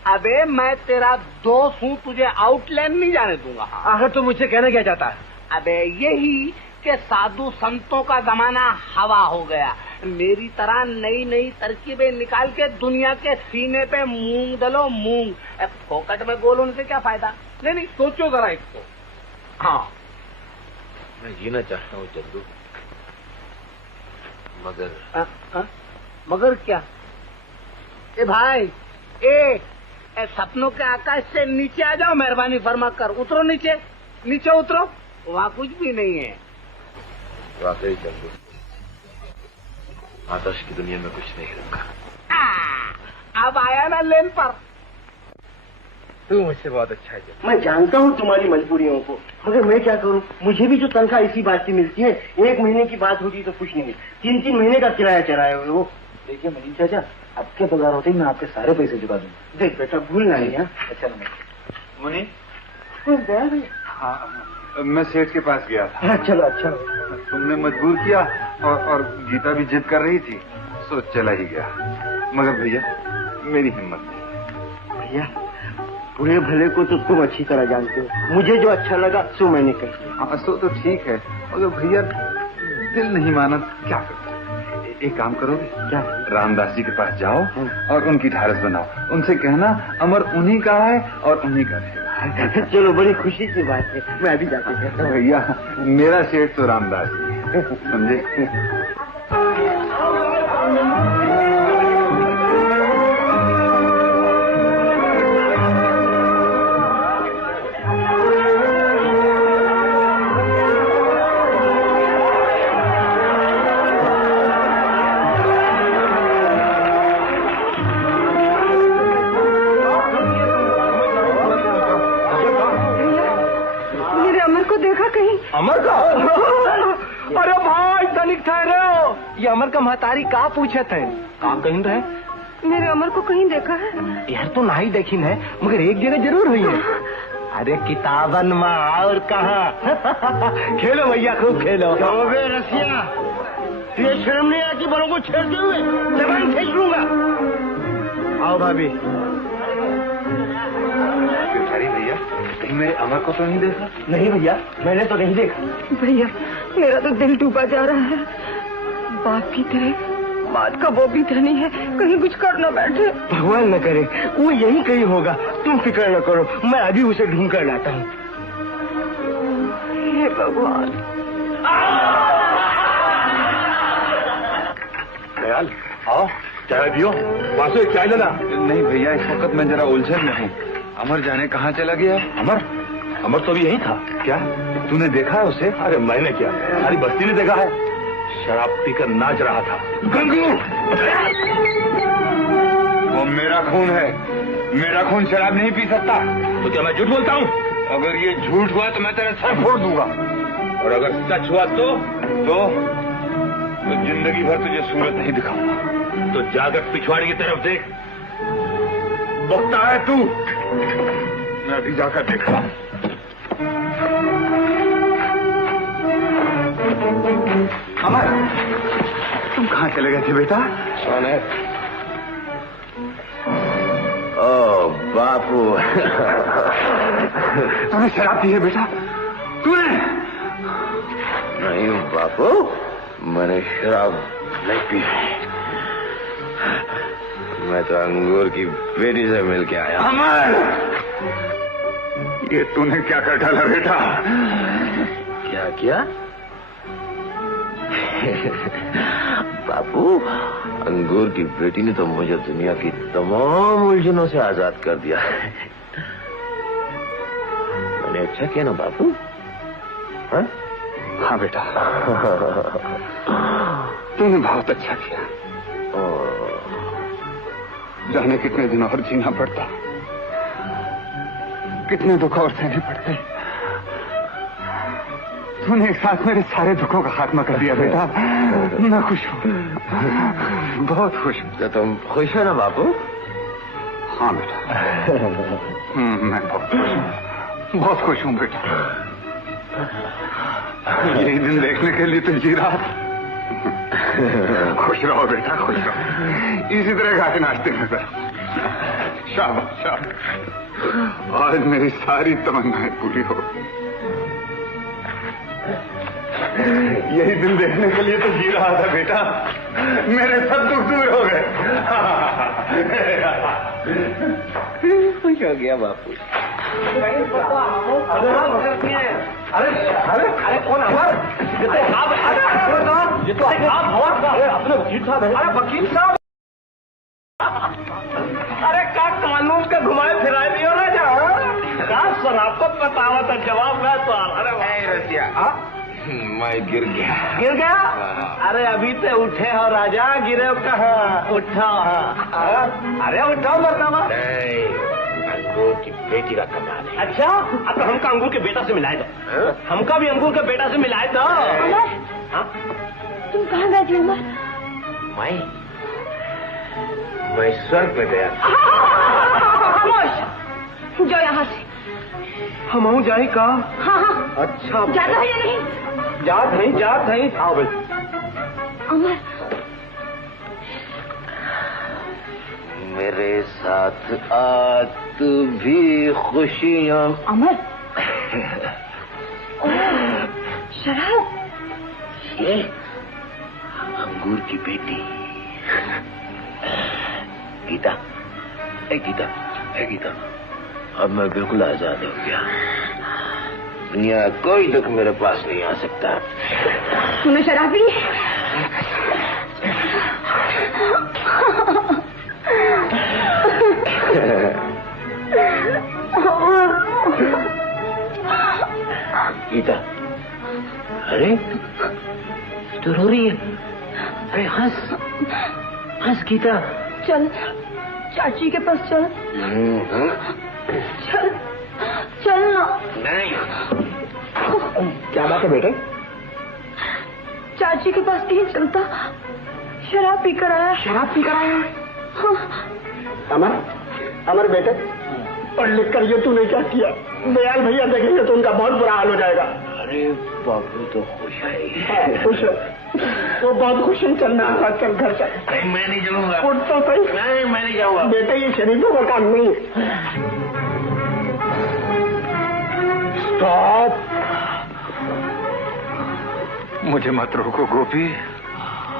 अबे मैं तेरा दोस्त हूँ, तुझे आउटलाइन नहीं जाने दूंगा। आखिर तू मुझसे कहना क्या चाहता है? अबे यही कि साधु संतों का जमाना हवा हो गया। मेरी तरह नई नई तरकीबें निकाल के दुनिया के सीने पे मूंग डलो, मूंग। फोकट में गोल होने से क्या फायदा? नहीं, सोचो जरा इसको। हाँ, मैं जीना चाहता हूँ चंदू, मगर मगर क्या? ए भाई, ए सपनों के आकाश से नीचे आ जाओ, मेहरबानी फरमा कर। उतरो नीचे, नीचे उतरो, वहाँ कुछ भी नहीं है। वाकई चंदू, आदर्श की दुनिया में कुछ नहीं रखा। अब आया ना लेन पर। तू मुझसे बहुत अच्छा है। मैं जानता हूँ तुम्हारी मजबूरियों को, मगर मैं क्या करूँ? मुझे भी जो तनख्वाह इसी बात की मिलती है। 1 महीने की बात होती तो कुछ नहीं मिलती, 3-3 महीने का किराया चढ़ाए हुए वो। देखिए मनीष चाचा, आपके पगार होते ही मैं आपके सारे पैसे चुका दूंगा। देख बेटा, भूलना नहीं है। अच्छा मुनी, गया भैया? हाँ, मैं सेठ के पास गया था। चलो अच्छा। तुमने मजबूर किया और गीता भी जिद कर रही थी, सो चला ही गया। मगर भैया, मेरी हिम्मत नहीं। भैया, बुरे भले को तो तुम अच्छी तरह जानते हो। मुझे जो अच्छा लगा सो मैंने कह दिया। हाँ, सो तो ठीक है, मगर भैया दिल नहीं माना, क्या करते? एक काम करोगे क्या? रामदास जी के पास जाओ और उनकी ढारस बनाओ। उनसे कहना अमर उन्हीं का है और उन्हीं का रहेगा। चलो, बड़ी खुशी की बात है। मैं अभी जाके कहता हूँ। भैया, मेरा सेठ तो रामदास जी है, समझे? अमर का? अरे भाई, तनिक ठहरे हो। ये अमर का महतारी का पूछत है? कहाँ कहीं रहे? मेरे अमर को कहीं देखा है? यार तो ना ही देखी है, मगर एक जगह जरूर हुई है। अरे किताबन माँ, और कहाँ? खेलो भैया, खूब खेलो। रसिया, तुझे शर्म नहीं आती बड़ों को छेड़ते हुए? जबान खींच लूंगा। आओ भाभी। भैया, तुमने अमर को तो नहीं देखा? नहीं भैया, मैंने तो नहीं देखा। भैया, मेरा तो दिल डूबा जा रहा है। बाप की तरह बात का वो भी धनी है, कहीं कुछ कर न बैठे। भगवान न करे, वो यही कहीं होगा। तुम फिक्र न करो, मैं अभी उसे ढूंढ कर लाता हूँ। हे भगवान। दयाल, आओ चाय पियो। वासु चाय लेना। नहीं भैया, इस वक्त मैं जरा उलझन में हूँ। अमर जाने कहाँ चला गया? अमर? अमर तो भी यही था। क्या तूने देखा है उसे? अरे मैंने क्या, सारी बस्ती ने देखा है। शराब पीकर नाच रहा था। गंगू, वो मेरा खून है, मेरा खून शराब नहीं पी सकता। तो क्या मैं झूठ बोलता हूँ? अगर ये झूठ हुआ तो मैं तेरा सर फोड़ दूंगा, और अगर सच हुआ तो जिंदगी भर तुझे सूरत नहीं दिखाऊंगा। तो जाकर पिछवाड़ी की तरफ देख। बकता है तू। मैं अभी जाकर देखता हूँ। अमर, तुम कहाँ चले गए थे बेटा? कौन है? ओ बापू। तूने शराब पी है बेटा? तूने? नहीं बापू, मैंने शराब नहीं पी। मैं तो अंगूर की बेटी से मिलके आया। अमर, ये तूने क्या कर डाला बेटा? क्या किया? बापू, अंगूर की बेटी ने तो मुझे दुनिया की तमाम उलझनों से आजाद कर दिया। मैंने अच्छा किया ना बापू? हाँ? हाँ बेटा, तूने बहुत अच्छा किया। जाने कितने दिन और जीना पड़ता, कितने दुख और सहने पड़ते। तूने एक साथ मेरे सारे दुखों का खात्मा कर दिया बेटा। मैं खुश हूँ, बहुत खुश हूँ। तो तुम खुश हो ना बापू? हाँ बेटा, मैं बहुत खुश हूँ, बहुत खुश हूँ बेटा। यही दिन देखने के लिए तो जी रहा था। खुश रहो बेटा, खुश रहो। इसी तरह गा के नाचते हैं सर। शाबाश शाबाश। आज मेरी सारी तमन्नाएं पूरी हो। यही दिन देखने के लिए तो जी रहा था बेटा। मेरे सब दुख दूर हो गए। खुश हो गया बापू। अरे कौन अमर? ये तो आप अपने वकील साहब है। अरे वकील साहब, अरे का कानून का घुमाए फिराए दियो ना जा। शराफत बतावा था, जवाब मैं तो। अरे रसिया, मैं गिर गया। गिर गया? अरे अभी तो उठे हो राजा, गिरे हो कहाँ? उठा। अरे उठाओ बतावा। अंगूर की बेटी का कमाल है। अच्छा, अब हमका अंगूर के बेटा से मिलाए दो। हमका भी अंगूर के बेटा से मिलाए दो। अमर, तुम कहाँ गए थे अमर? मैं स्वर्ग में गया। खामोश, जाओ यहाँ से। हम आऊँ जाए का? हाँ हाँ। अच्छा, जाना है या नहीं? जात है। आओ भाई। अमर, मेरे साथ आज तू भी खुशियाँ। अमर, शराब। ये अंगूर की बेटी गीता। गीता, अब मैं बिल्कुल आजाद हो गया। दुनिया कोई दुख मेरे पास नहीं आ सकता। तूने शराब पी? गीता, अरे तो रो रही है? अरे हंस गीता। चल, चाची के पास चल। चल ना। नहीं। क्या बात है बेटे? चाची के पास नहीं चलता, शराब पी कर आया। शराब पी कर आया? हाँ। अमर बेटे, पढ़ लिख कर ये तूने क्या किया? दयाल भैया देखेंगे तो उनका बहुत बुरा हाल हो जाएगा। अरे बाबू तो खुश है। खुश है, वो बहुत खुश है। चलना, चल घर चल। नहीं, मैं नहीं जाऊंगा। उठ तो सही। नहीं, मैं नहीं जाऊंगा। बेटे, ये शरीफों का काम नहीं। स्टॉप। मुझे मत रोको गोपी,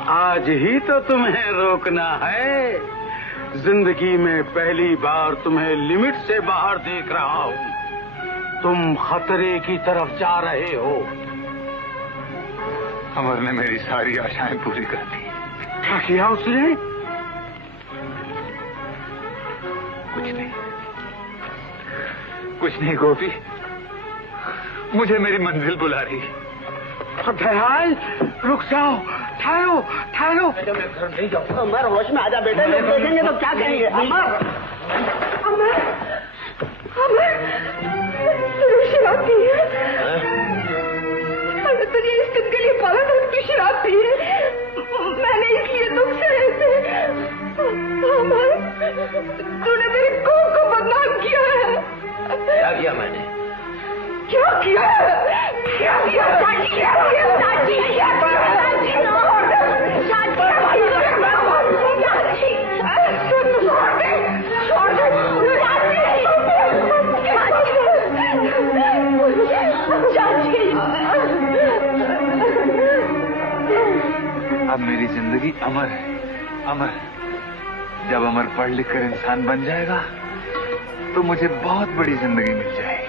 आज ही तो तुम्हें रोकना है। जिंदगी में पहली बार तुम्हें लिमिट से बाहर देख रहा हूँ। तुम खतरे की तरफ जा रहे हो। अमर ने मेरी सारी आशाएं पूरी कर दी। क्या किया उसने? कुछ नहीं गोपी, मुझे मेरी मंजिल बुला रही। दयाल, रुक जाओ, ठहरो ठहरो। मैं घर नहीं जाऊंगा। अमर होश में आजा बेटे, लोग देखेंगे तो क्या कहेंगे? अमर, अमर, अमर, तूने शराब पी है? अरे तुझे इस दिन के लिए पाला था, तू शराब पी है। मैंने इसलिए तुमसे ऐसे, अमर, तूने मेरी कौम को बदनाम किया है। क्या किया मैंने? क्या किया? क्या किया? क्या किया? अब मेरी जिंदगी अमर है, अमर। जब अमर पढ़ लिख कर इंसान बन जाएगा तो मुझे बहुत बड़ी जिंदगी मिल जाएगी।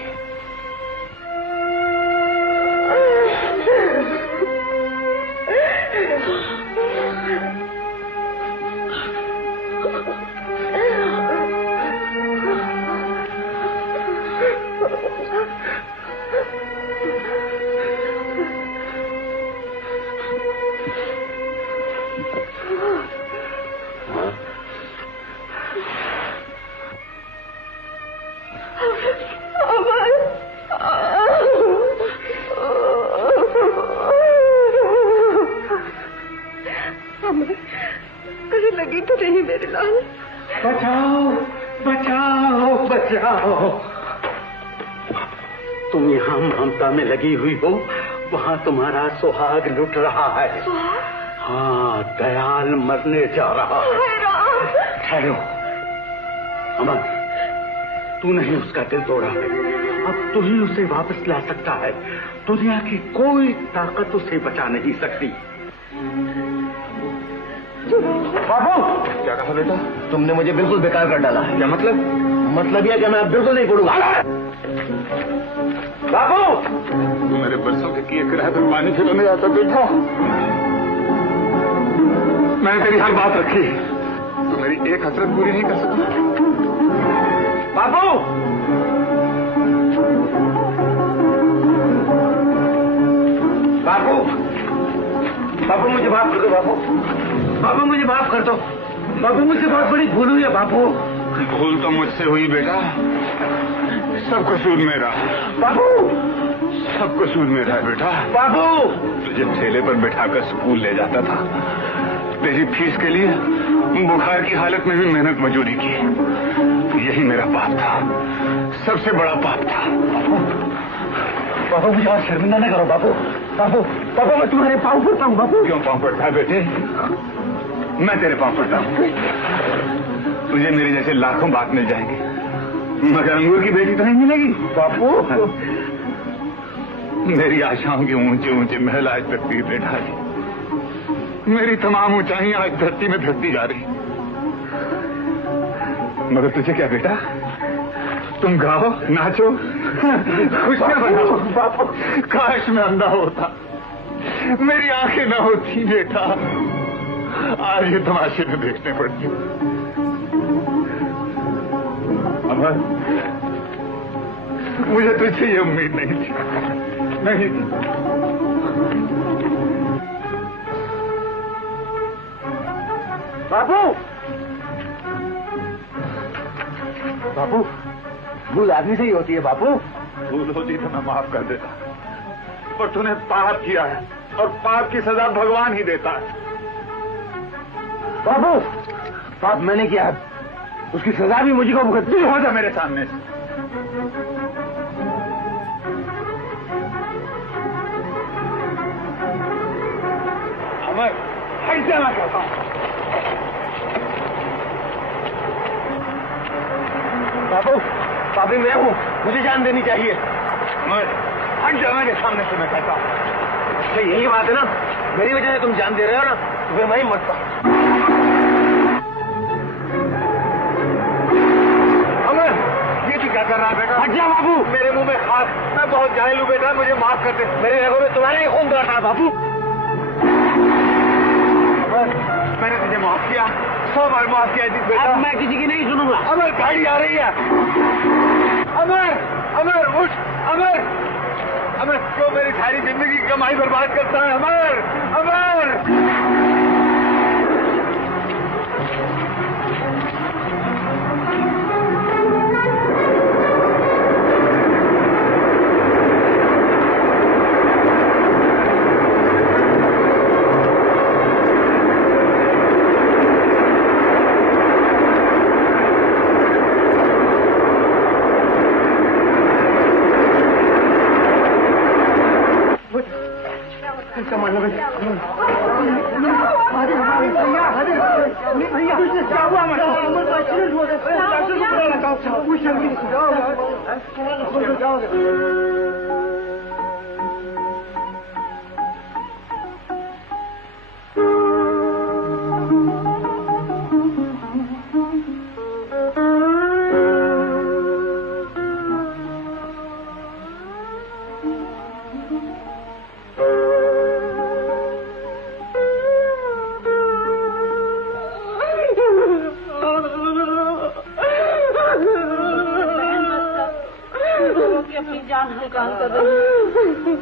लगी तो नहीं मेरे लाल। बचाओ बचाओ बचाओ। तुम यहाँ ममता में लगी हुई हो, वहाँ तुम्हारा सुहाग लुट रहा है। हाँ, दयाल मरने जा रहा है। ठहरो अमर, तू नहीं उसका दिल तोड़ा है, अब तू ही उसे वापस ला सकता है। दुनिया की कोई ताकत उसे बचा नहीं सकती। बाबू, क्या कहा बेटा? तुमने मुझे बिल्कुल बेकार कर डाला है। क्या मतलब? मतलब यह कि मैं अब बिल्कुल नहीं पढ़ूंगा। बाबू, मेरे बरसों के किए किराए पर पानी फिर नहीं आता बेटा। मैंने तेरी हर बात रखी, तो मेरी एक हसरत पूरी नहीं कर सका। बाबू, बाबू, बाबू मुझे माफ कर दो। बाबू, बाबू मुझे माफ कर दो। बाबू मुझसे बहुत बड़ी भूल हुई है। बाबू, भूल तो मुझसे हुई बेटा, सब कसूर मेरा। बाबू, सब कसूर मेरा है बेटा। बाबू, तुझे ठेले पर बैठाकर स्कूल ले जाता था, तेरी फीस के लिए बुखार की हालत में भी मेहनत मजदूरी की। यही मेरा पाप था, सबसे बड़ा पाप था। बाबू मुझे आज शर्मिंदा न करो। बाबू, बाबू, बाबू मैं तुम्हारे पाँव पड़ता हूँ। बाबू, क्यों पाँव पड़ता है बेटे? मैं तेरे पाँव पड़ता हूँ। तुझे मेरे जैसे लाखों बात मिल जाएंगे, मगर अंगूर की बेटी तो नहीं मिलेगी। बाबू, मेरी आशाओं के ऊंचे ऊंचे महल आज तकदीर ने ढाली। मेरी तमाम ऊंचाइयां आज धरती में धरती जा रही। मगर तुझे क्या बेटा, तुम गाओ, नाचो, खुशियां मनाओ। बाबू, काश मैं अंधा होता, मेरी आंखें न होती बेटा। आज ये तमाशे में देखने पड़ती। अमर, मुझे तुझसे ये उम्मीद नहीं थी, नहीं थी। बाबू, बाबू, भूल आदमी से ही होती है। बाबू, भूल होती तो मैं माफ कर देता, पर तूने पाप किया है और पाप की सजा भगवान ही देता है। बाबू, पाप मैंने किया, उसकी सजा भी मुझे को भुगतनी। हो जा मेरे सामने से। अमर, हट जाना कहता हूं। बाबू, बाबू मैं हूँ, मुझे जान देनी चाहिए। अमर, हट जाना के सामने से मैं कहता हूँ। यही बात है ना, मेरी वजह से तुम जान दे रहे हो ना, तुम्हें मैं ही मरता। अमर, ये तू क्या कर रहा है बेटा? हट जा बाबू, मेरे मुंह में खास। मैं बहुत जाहिल हूँ बेटा, मुझे माफ कर दे। मेरे रगों में तुम्हारा ही खून दौड़ रहा है बाबू। मैंने तुझे माफ किया, 100 बार माफ किया जी बेटा। अब मैं किसी की नहीं सुनूंगा। अमर, गाड़ी आ रही है। अमर, अमर उठ। अमर, अमर क्यों मेरी सारी जिंदगी की कमाई बर्बाद करता है? अमर, अमर।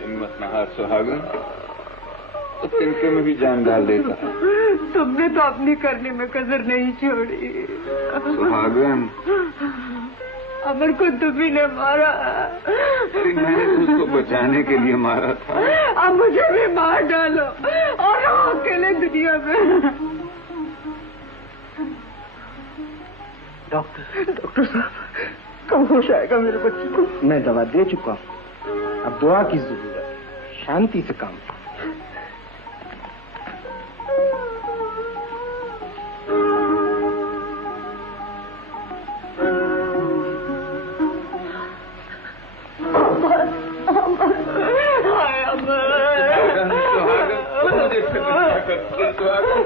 हिम्मत न हार सुहागन, तो तिनके में भी जान डाल देता है। तुमने तो अपनी करने में कसर नहीं छोड़ी। सुहागन, अमर को तुम्ही ने मारा। अरे मैंने उसको बचाने के लिए मारा था। अब मुझे भी मार डालो और रहो अकेले दुनिया में। डॉक्टर साहब, कब होश आएगा मेरे बच्चे को? मैं दवा दे चुका हूँ, अब दुआ की जरूरत है। शांति से काम।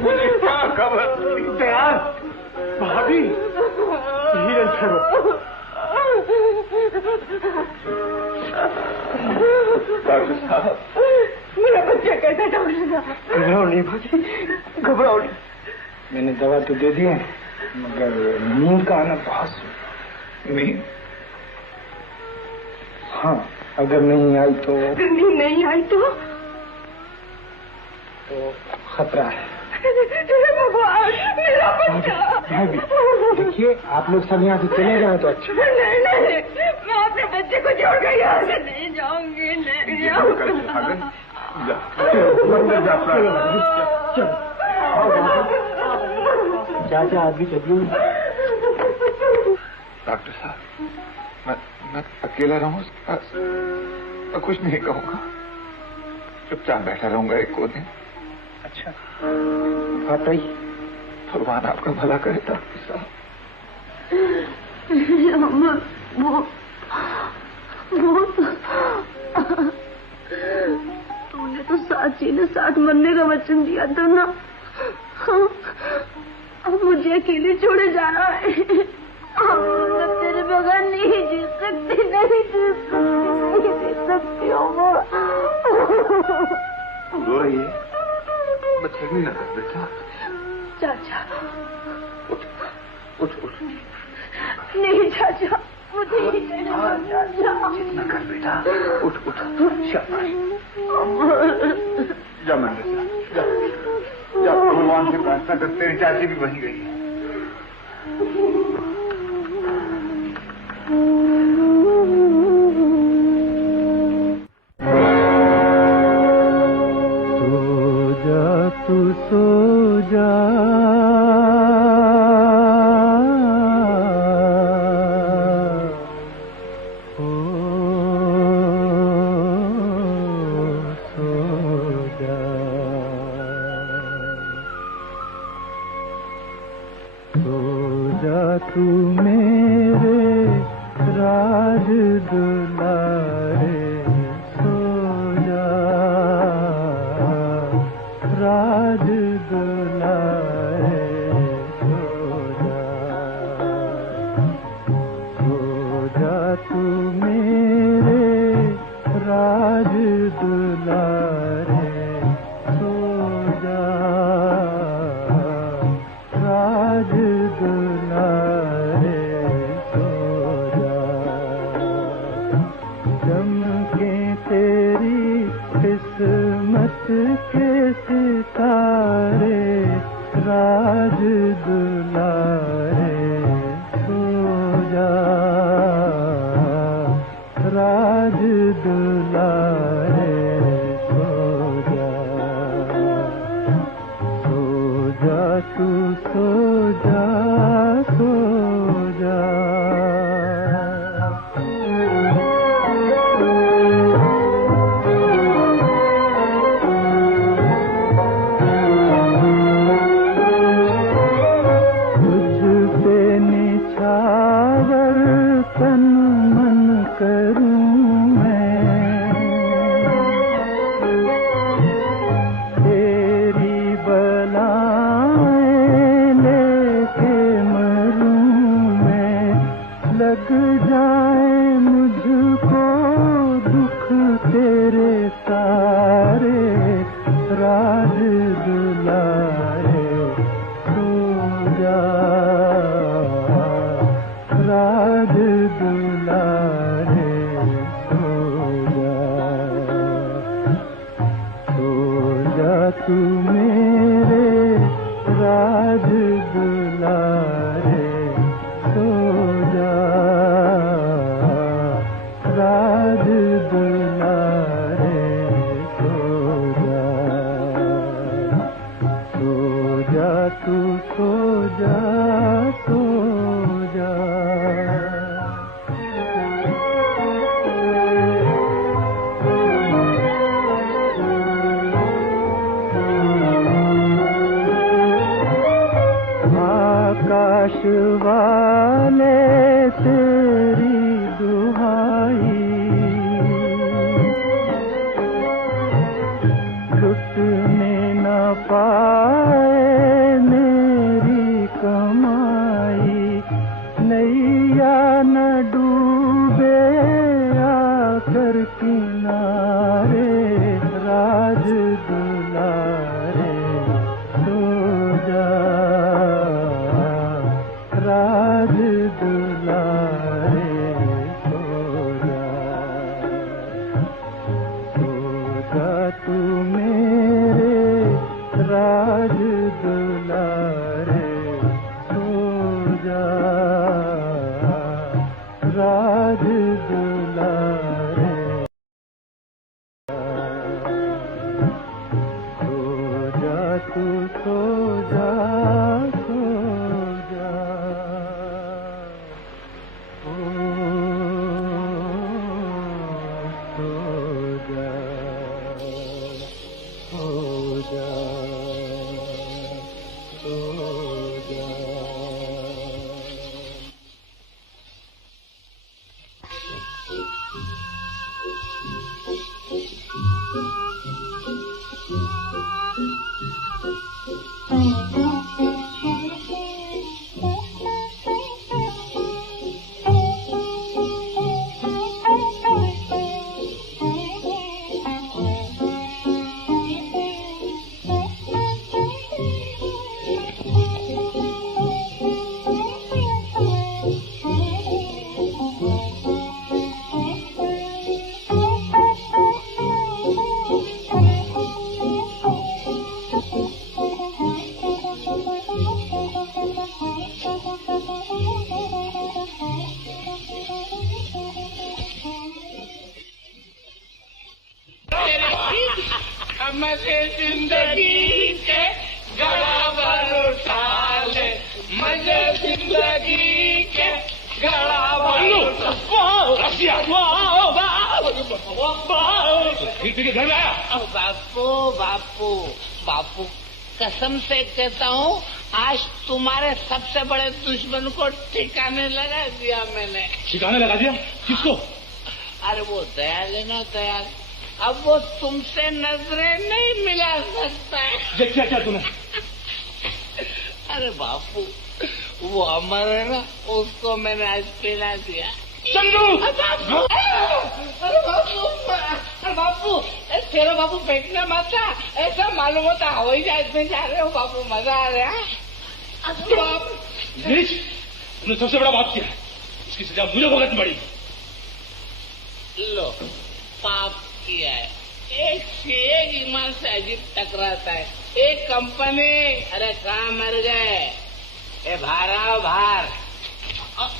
मुझे क्या खबर? दयाल, भाभी, हिरन ठहरो। डॉक्टर साहब, मेरा बच्चा कैसा? डॉक्टर साहब, घबराओ नहीं भाभी, घबराओ नहीं। मैंने दवा तो दे दी है, मगर नींद का आना बहुत। नींद? हाँ, अगर नहीं आई तो? नींद नहीं आई तो खतरा है। भगवान, मेरा बच्चा। भाभी, देखिए आप लोग सब यहाँ से चले जाए तो अच्छा। नहीं नहीं, मैं अपने बच्चे को छोड़ कर यहाँ से नहीं जाऊंगी। नहीं जाऊंगी। चाचा आप भी चलिए। डॉक्टर साहब, मैं अकेला रहूं उसके पास? मैं कुछ नहीं कहूंगा, चुपचाप बैठा रहूंगा 1 दिन। अच्छा, बात आई। भगवान आपका भला करे डॉक्टर साहब। तूने तो साथ जीने साथ मरने का वचन दिया था ना। अब मुझे अकेले छोड़े जाना है। मैं तेरे बगैर नहीं जी सकती, नहीं जी सकती हूँ। रो रही है? बचनी ना कर बेटा। चाचा, उठ उठ। नहीं चाचा, मुझे नहीं चाहिए चाचा। जितना कर बेटा, उठ उठ। शाबाश। जा मंदिर जा, जा भगवान से प्रार्थना कर, तेरी चाची भी बन गई है। तू सो जा, ओ सो जा, सो जा तू मेरे राज के सितारे राज दुलारे सो जा, राज दुलारे सो जा, सो जा तू सो जा, सो जा। लग जाए मुझको दुख तेरे सारे राज दुलारे सो जा, राज दुलारे सो जा तू मेरे राज दुलारे सो जा, राज दुलारे सो जा तू सो जा, सो जा। आकाश वाले तेरी दुहाई लुटने न पाए मेरी कमाई, नैया न डूबे आकर किनारे राज दुलारे सो जा, राज दुलारे सो जा तू मेरे राज दुलारे सो जा, राज दुलारे सो जा तू सो जा, सो जा। मजे जिंदगी के गड़ावर उठा ले, मजे जिंदगी के गड़ावर फिर घर में आया। बापू बापू बापू कसम से कहता हूँ, आज तुम्हारे सबसे बड़े दुश्मन को ठिकाने लगा दिया मैंने। ठिकाने लगा दिया? किसको? अरे वो दयाल है ना, दयाल। अब वो तुमसे नजरें नहीं मिला सकता है। ये क्या क्या तूने? अरे बापू, वो अमर है ना, उसको मैंने आज पिला दिया। चंदू! अरे बापू, तेरा बापू फेंकना मत, ऐसा मालूम होता हवाई जहाज में जा रहे हो बापू, मजा आ रहा है। तुमने सबसे बड़ा बात किया, इसकी सजा मुझे भुगतनी पड़ेगी। लो, पाप किया है, एक से एक ईमान से अजीब टकराता है। एक कंपनी, अरे कहाँ मर गए? ए भारा भार।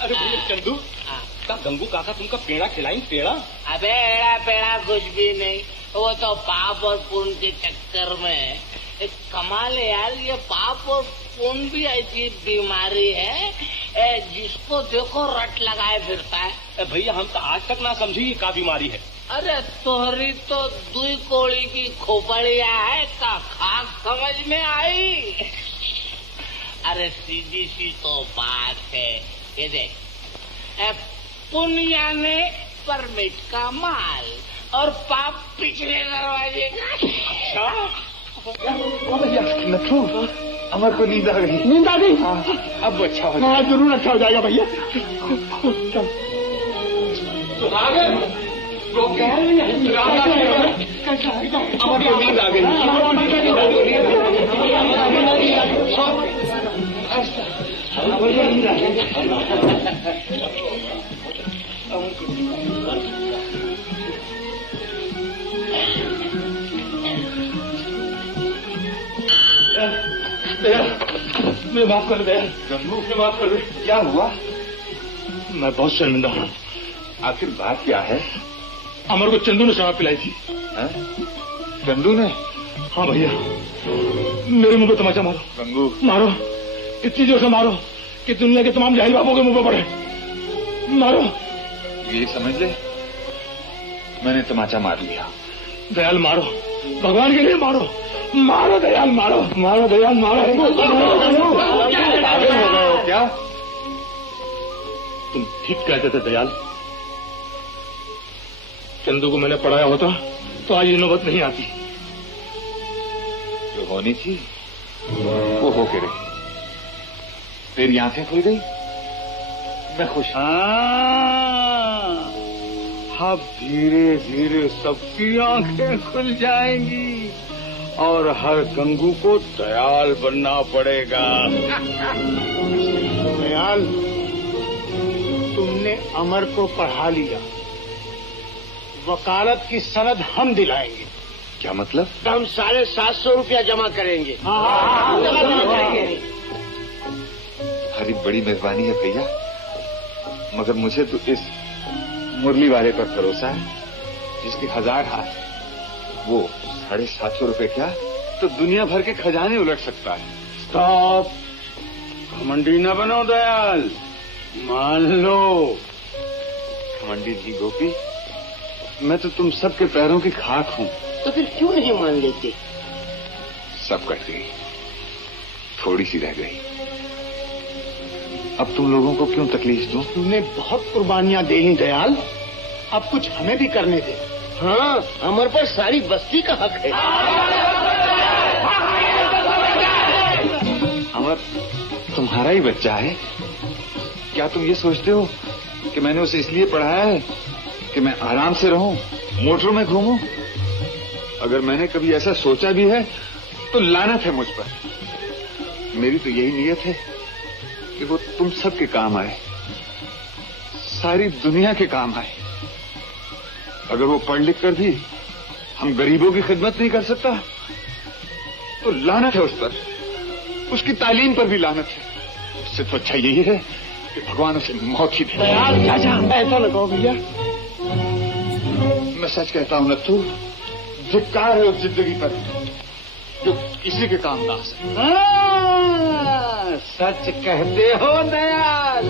अरे भैया चंदू, का गंगू काका तुमका पेड़ा खिलाई? पेड़ा? अबे एड़ा पेड़ा कुछ भी नहीं, वो तो पाप और पुण्य के चक्कर में। एक कमाल है यार, ये पाप और पुण्य भी ऐसी बीमारी है जिसको देखो रट लगाए फिरता है। भैया हम तो आज तक ना समझी ये का बीमारी है। अरे तोहरी तो दुई कोड़ी की खोपड़िया है का खाक समझ में आई? अरे सीधी सी तो बात है, ये देख, पुण्य ने परमिट का माल और पाप पिछले दरवाजे का। नथु, अमर को नींद आ गई। नींद आ गई? अब अच्छा हो हाँ जरूर अच्छा हो जाएगा भैया। अमर को नींद आ गई। मैं माफ कर दे, मैं माफ कर दे। क्या हुआ? मैं बहुत शर्मिंदा हूँ। आखिर बात क्या है? अमर को चंदू ने शराब पिलाई थी। गंगू ने? हाँ भैया, मेरे मुंह पे तमाचा मारो। गंगू मारो, इतनी जोर से मारो कि दुनिया के तमाम जाहिल बाबों के मुंह पे पड़े। मारो। ये समझ ले, मैंने तमाचा मार लिया। दयाल मारो, भगवान के लिए मारो। मारो दयाल, मारो मारो दयाल, मारो। क्या? तुम ठीक कहते थे दयाल। चंदू को मैंने पढ़ाया होता तो आज ये नौबत नहीं आती। जो होनी थी वो होके रही। तेरी आंखें खुल गई, मैं खुश हूं। अब धीरे धीरे सबकी आंखें खुल जाएंगी और हर गंगू को दयाल बनना पड़ेगा। दयाल, तुमने अमर को पढ़ा लिया, वकालत की सनद हम दिलाएंगे। क्या मतलब? हम 750 रुपया जमा करेंगे। जमा करेंगे। हरी बड़ी मेहरबानी है भैया, मगर मुझे तो इस मुरली वाले पर भरोसा है जिसके 1000 हाथ। वो 750 रुपए क्या तो दुनिया भर के खजाने उलट सकता है। स्टॉप, घमंडी न बनो दयाल, मान लो। घमंडी जी गोपी, मैं तो तुम सबके पैरों की खाक हूँ। तो फिर क्यों नहीं मान लेते? सब कट गई, थोड़ी सी रह गई। अब तुम लोगों को क्यों तकलीफ दूं? तुमने बहुत कुर्बानियां दे ही दयाल, अब कुछ हमें भी करने दे। हाँ, अमर पर सारी बस्ती का हक है। अमर तुम्हारा ही बच्चा है। क्या तुम ये सोचते हो कि मैंने उसे इसलिए पढ़ाया है कि मैं आराम से रहूं, मोटरों में घूमूं? अगर मैंने कभी ऐसा सोचा भी है तो लानत है मुझ पर। मेरी तो यही नीयत है कि वो तुम सबके काम आए, सारी दुनिया के काम आए। अगर वो पढ़ लिख कर भी हम गरीबों की खिदमत नहीं कर सकता तो लानत है उस पर, उसकी तालीम पर भी लानत है। उससे तो अच्छा यही है कि भगवान उसे मौत ही दे। ऐसा न कहो भैया। मैं सच कहता हूं नथु, धिक्कार है उस जिंदगी पर जो किसी के काम ना आ सके। सच कहते हो दयाल,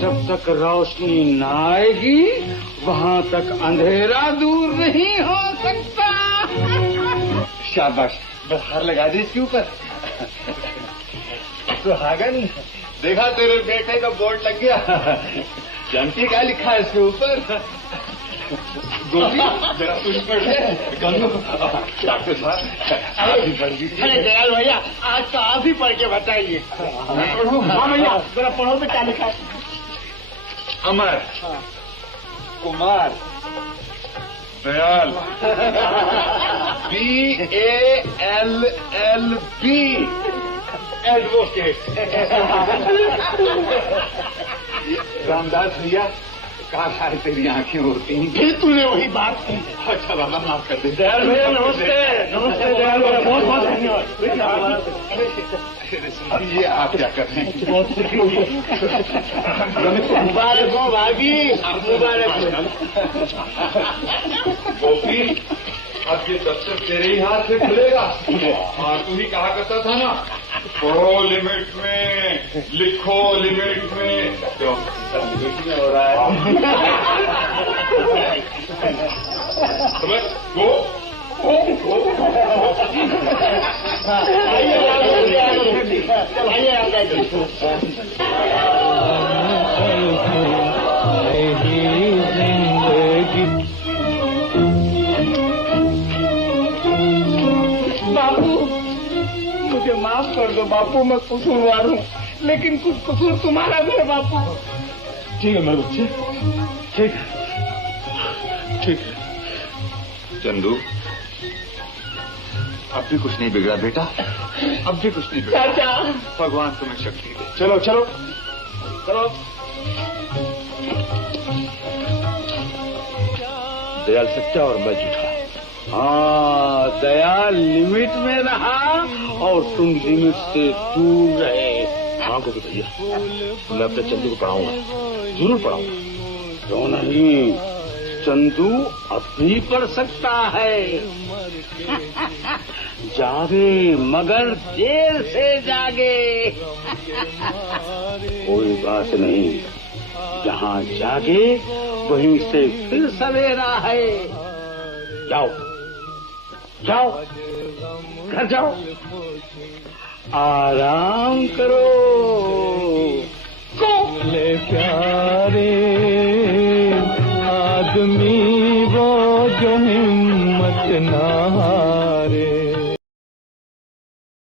जब तक रोशनी न आएगी वहां तक अंधेरा दूर नहीं हो सकता। शाबाश, बस हार लगा दी इसके ऊपर। सुहागन, देखा तेरे बेटे का बोर्ड लग गया। जानती क्या लिखा है इसके ऊपर? गोपी, जरा कुछ पढ़ ले। डॉक्टर साहब, अरे दयाल भैया, आज तो आप ही पढ़ के बताइए। हाँ भैया, जरा पढ़ो तो क्या लिखा है? अमर, कुमार, दयाल, BALLB, एडवोकेट। रामदास भैया, काश आज तेरी आंखें होती। फिर तूने वही बात की। अच्छा बाबा माफ कर दे। दयाल भैया नमस्ते। नमस्ते दयाल भैया, बहुत बहुत धन्यवाद। ये आप क्या कर रहे हैं? मुबारक हो भाभी, मुबारक हो। गोपी, अब ये दफ्तर तेरे ही हाथ से खुलेगा। हाँ, तू ही कहा करता था ना, पढ़ो लिमिट में, लिखो लिमिट में। क्यों लिमिट में हो रहा है? समझ गो। बापू मुझे माफ कर दो बापू, मैं कसूरवार हूँ, लेकिन कुछ कसूर तुम्हारा भी है बापू। ठीक है मेरे बच्चे, ठीक है, ठीक है। चंदू, अब भी कुछ नहीं बिगड़ा बेटा, अब भी कुछ नहीं बिगड़ा। चाचा, भगवान तुम्हें शक्ति दे। चलो चलो चलो। दयाल सच्चा और मैं झूठा। हाँ, दयाल लिमिट में रहा और तुम लिमिट से दूर रहे। हाँ गोपी भैया, मैं अपने चंदू को पढ़ाऊंगा, जरूर पढ़ाऊंगा। क्यों नहीं, चंदू अब भी पढ़ सकता है। जागे मगर देर से जागे। कोई बात नहीं, जहाँ जागे वहीं से फिर सवेरा है। जाओ जाओ, घर जाओ, आराम करो।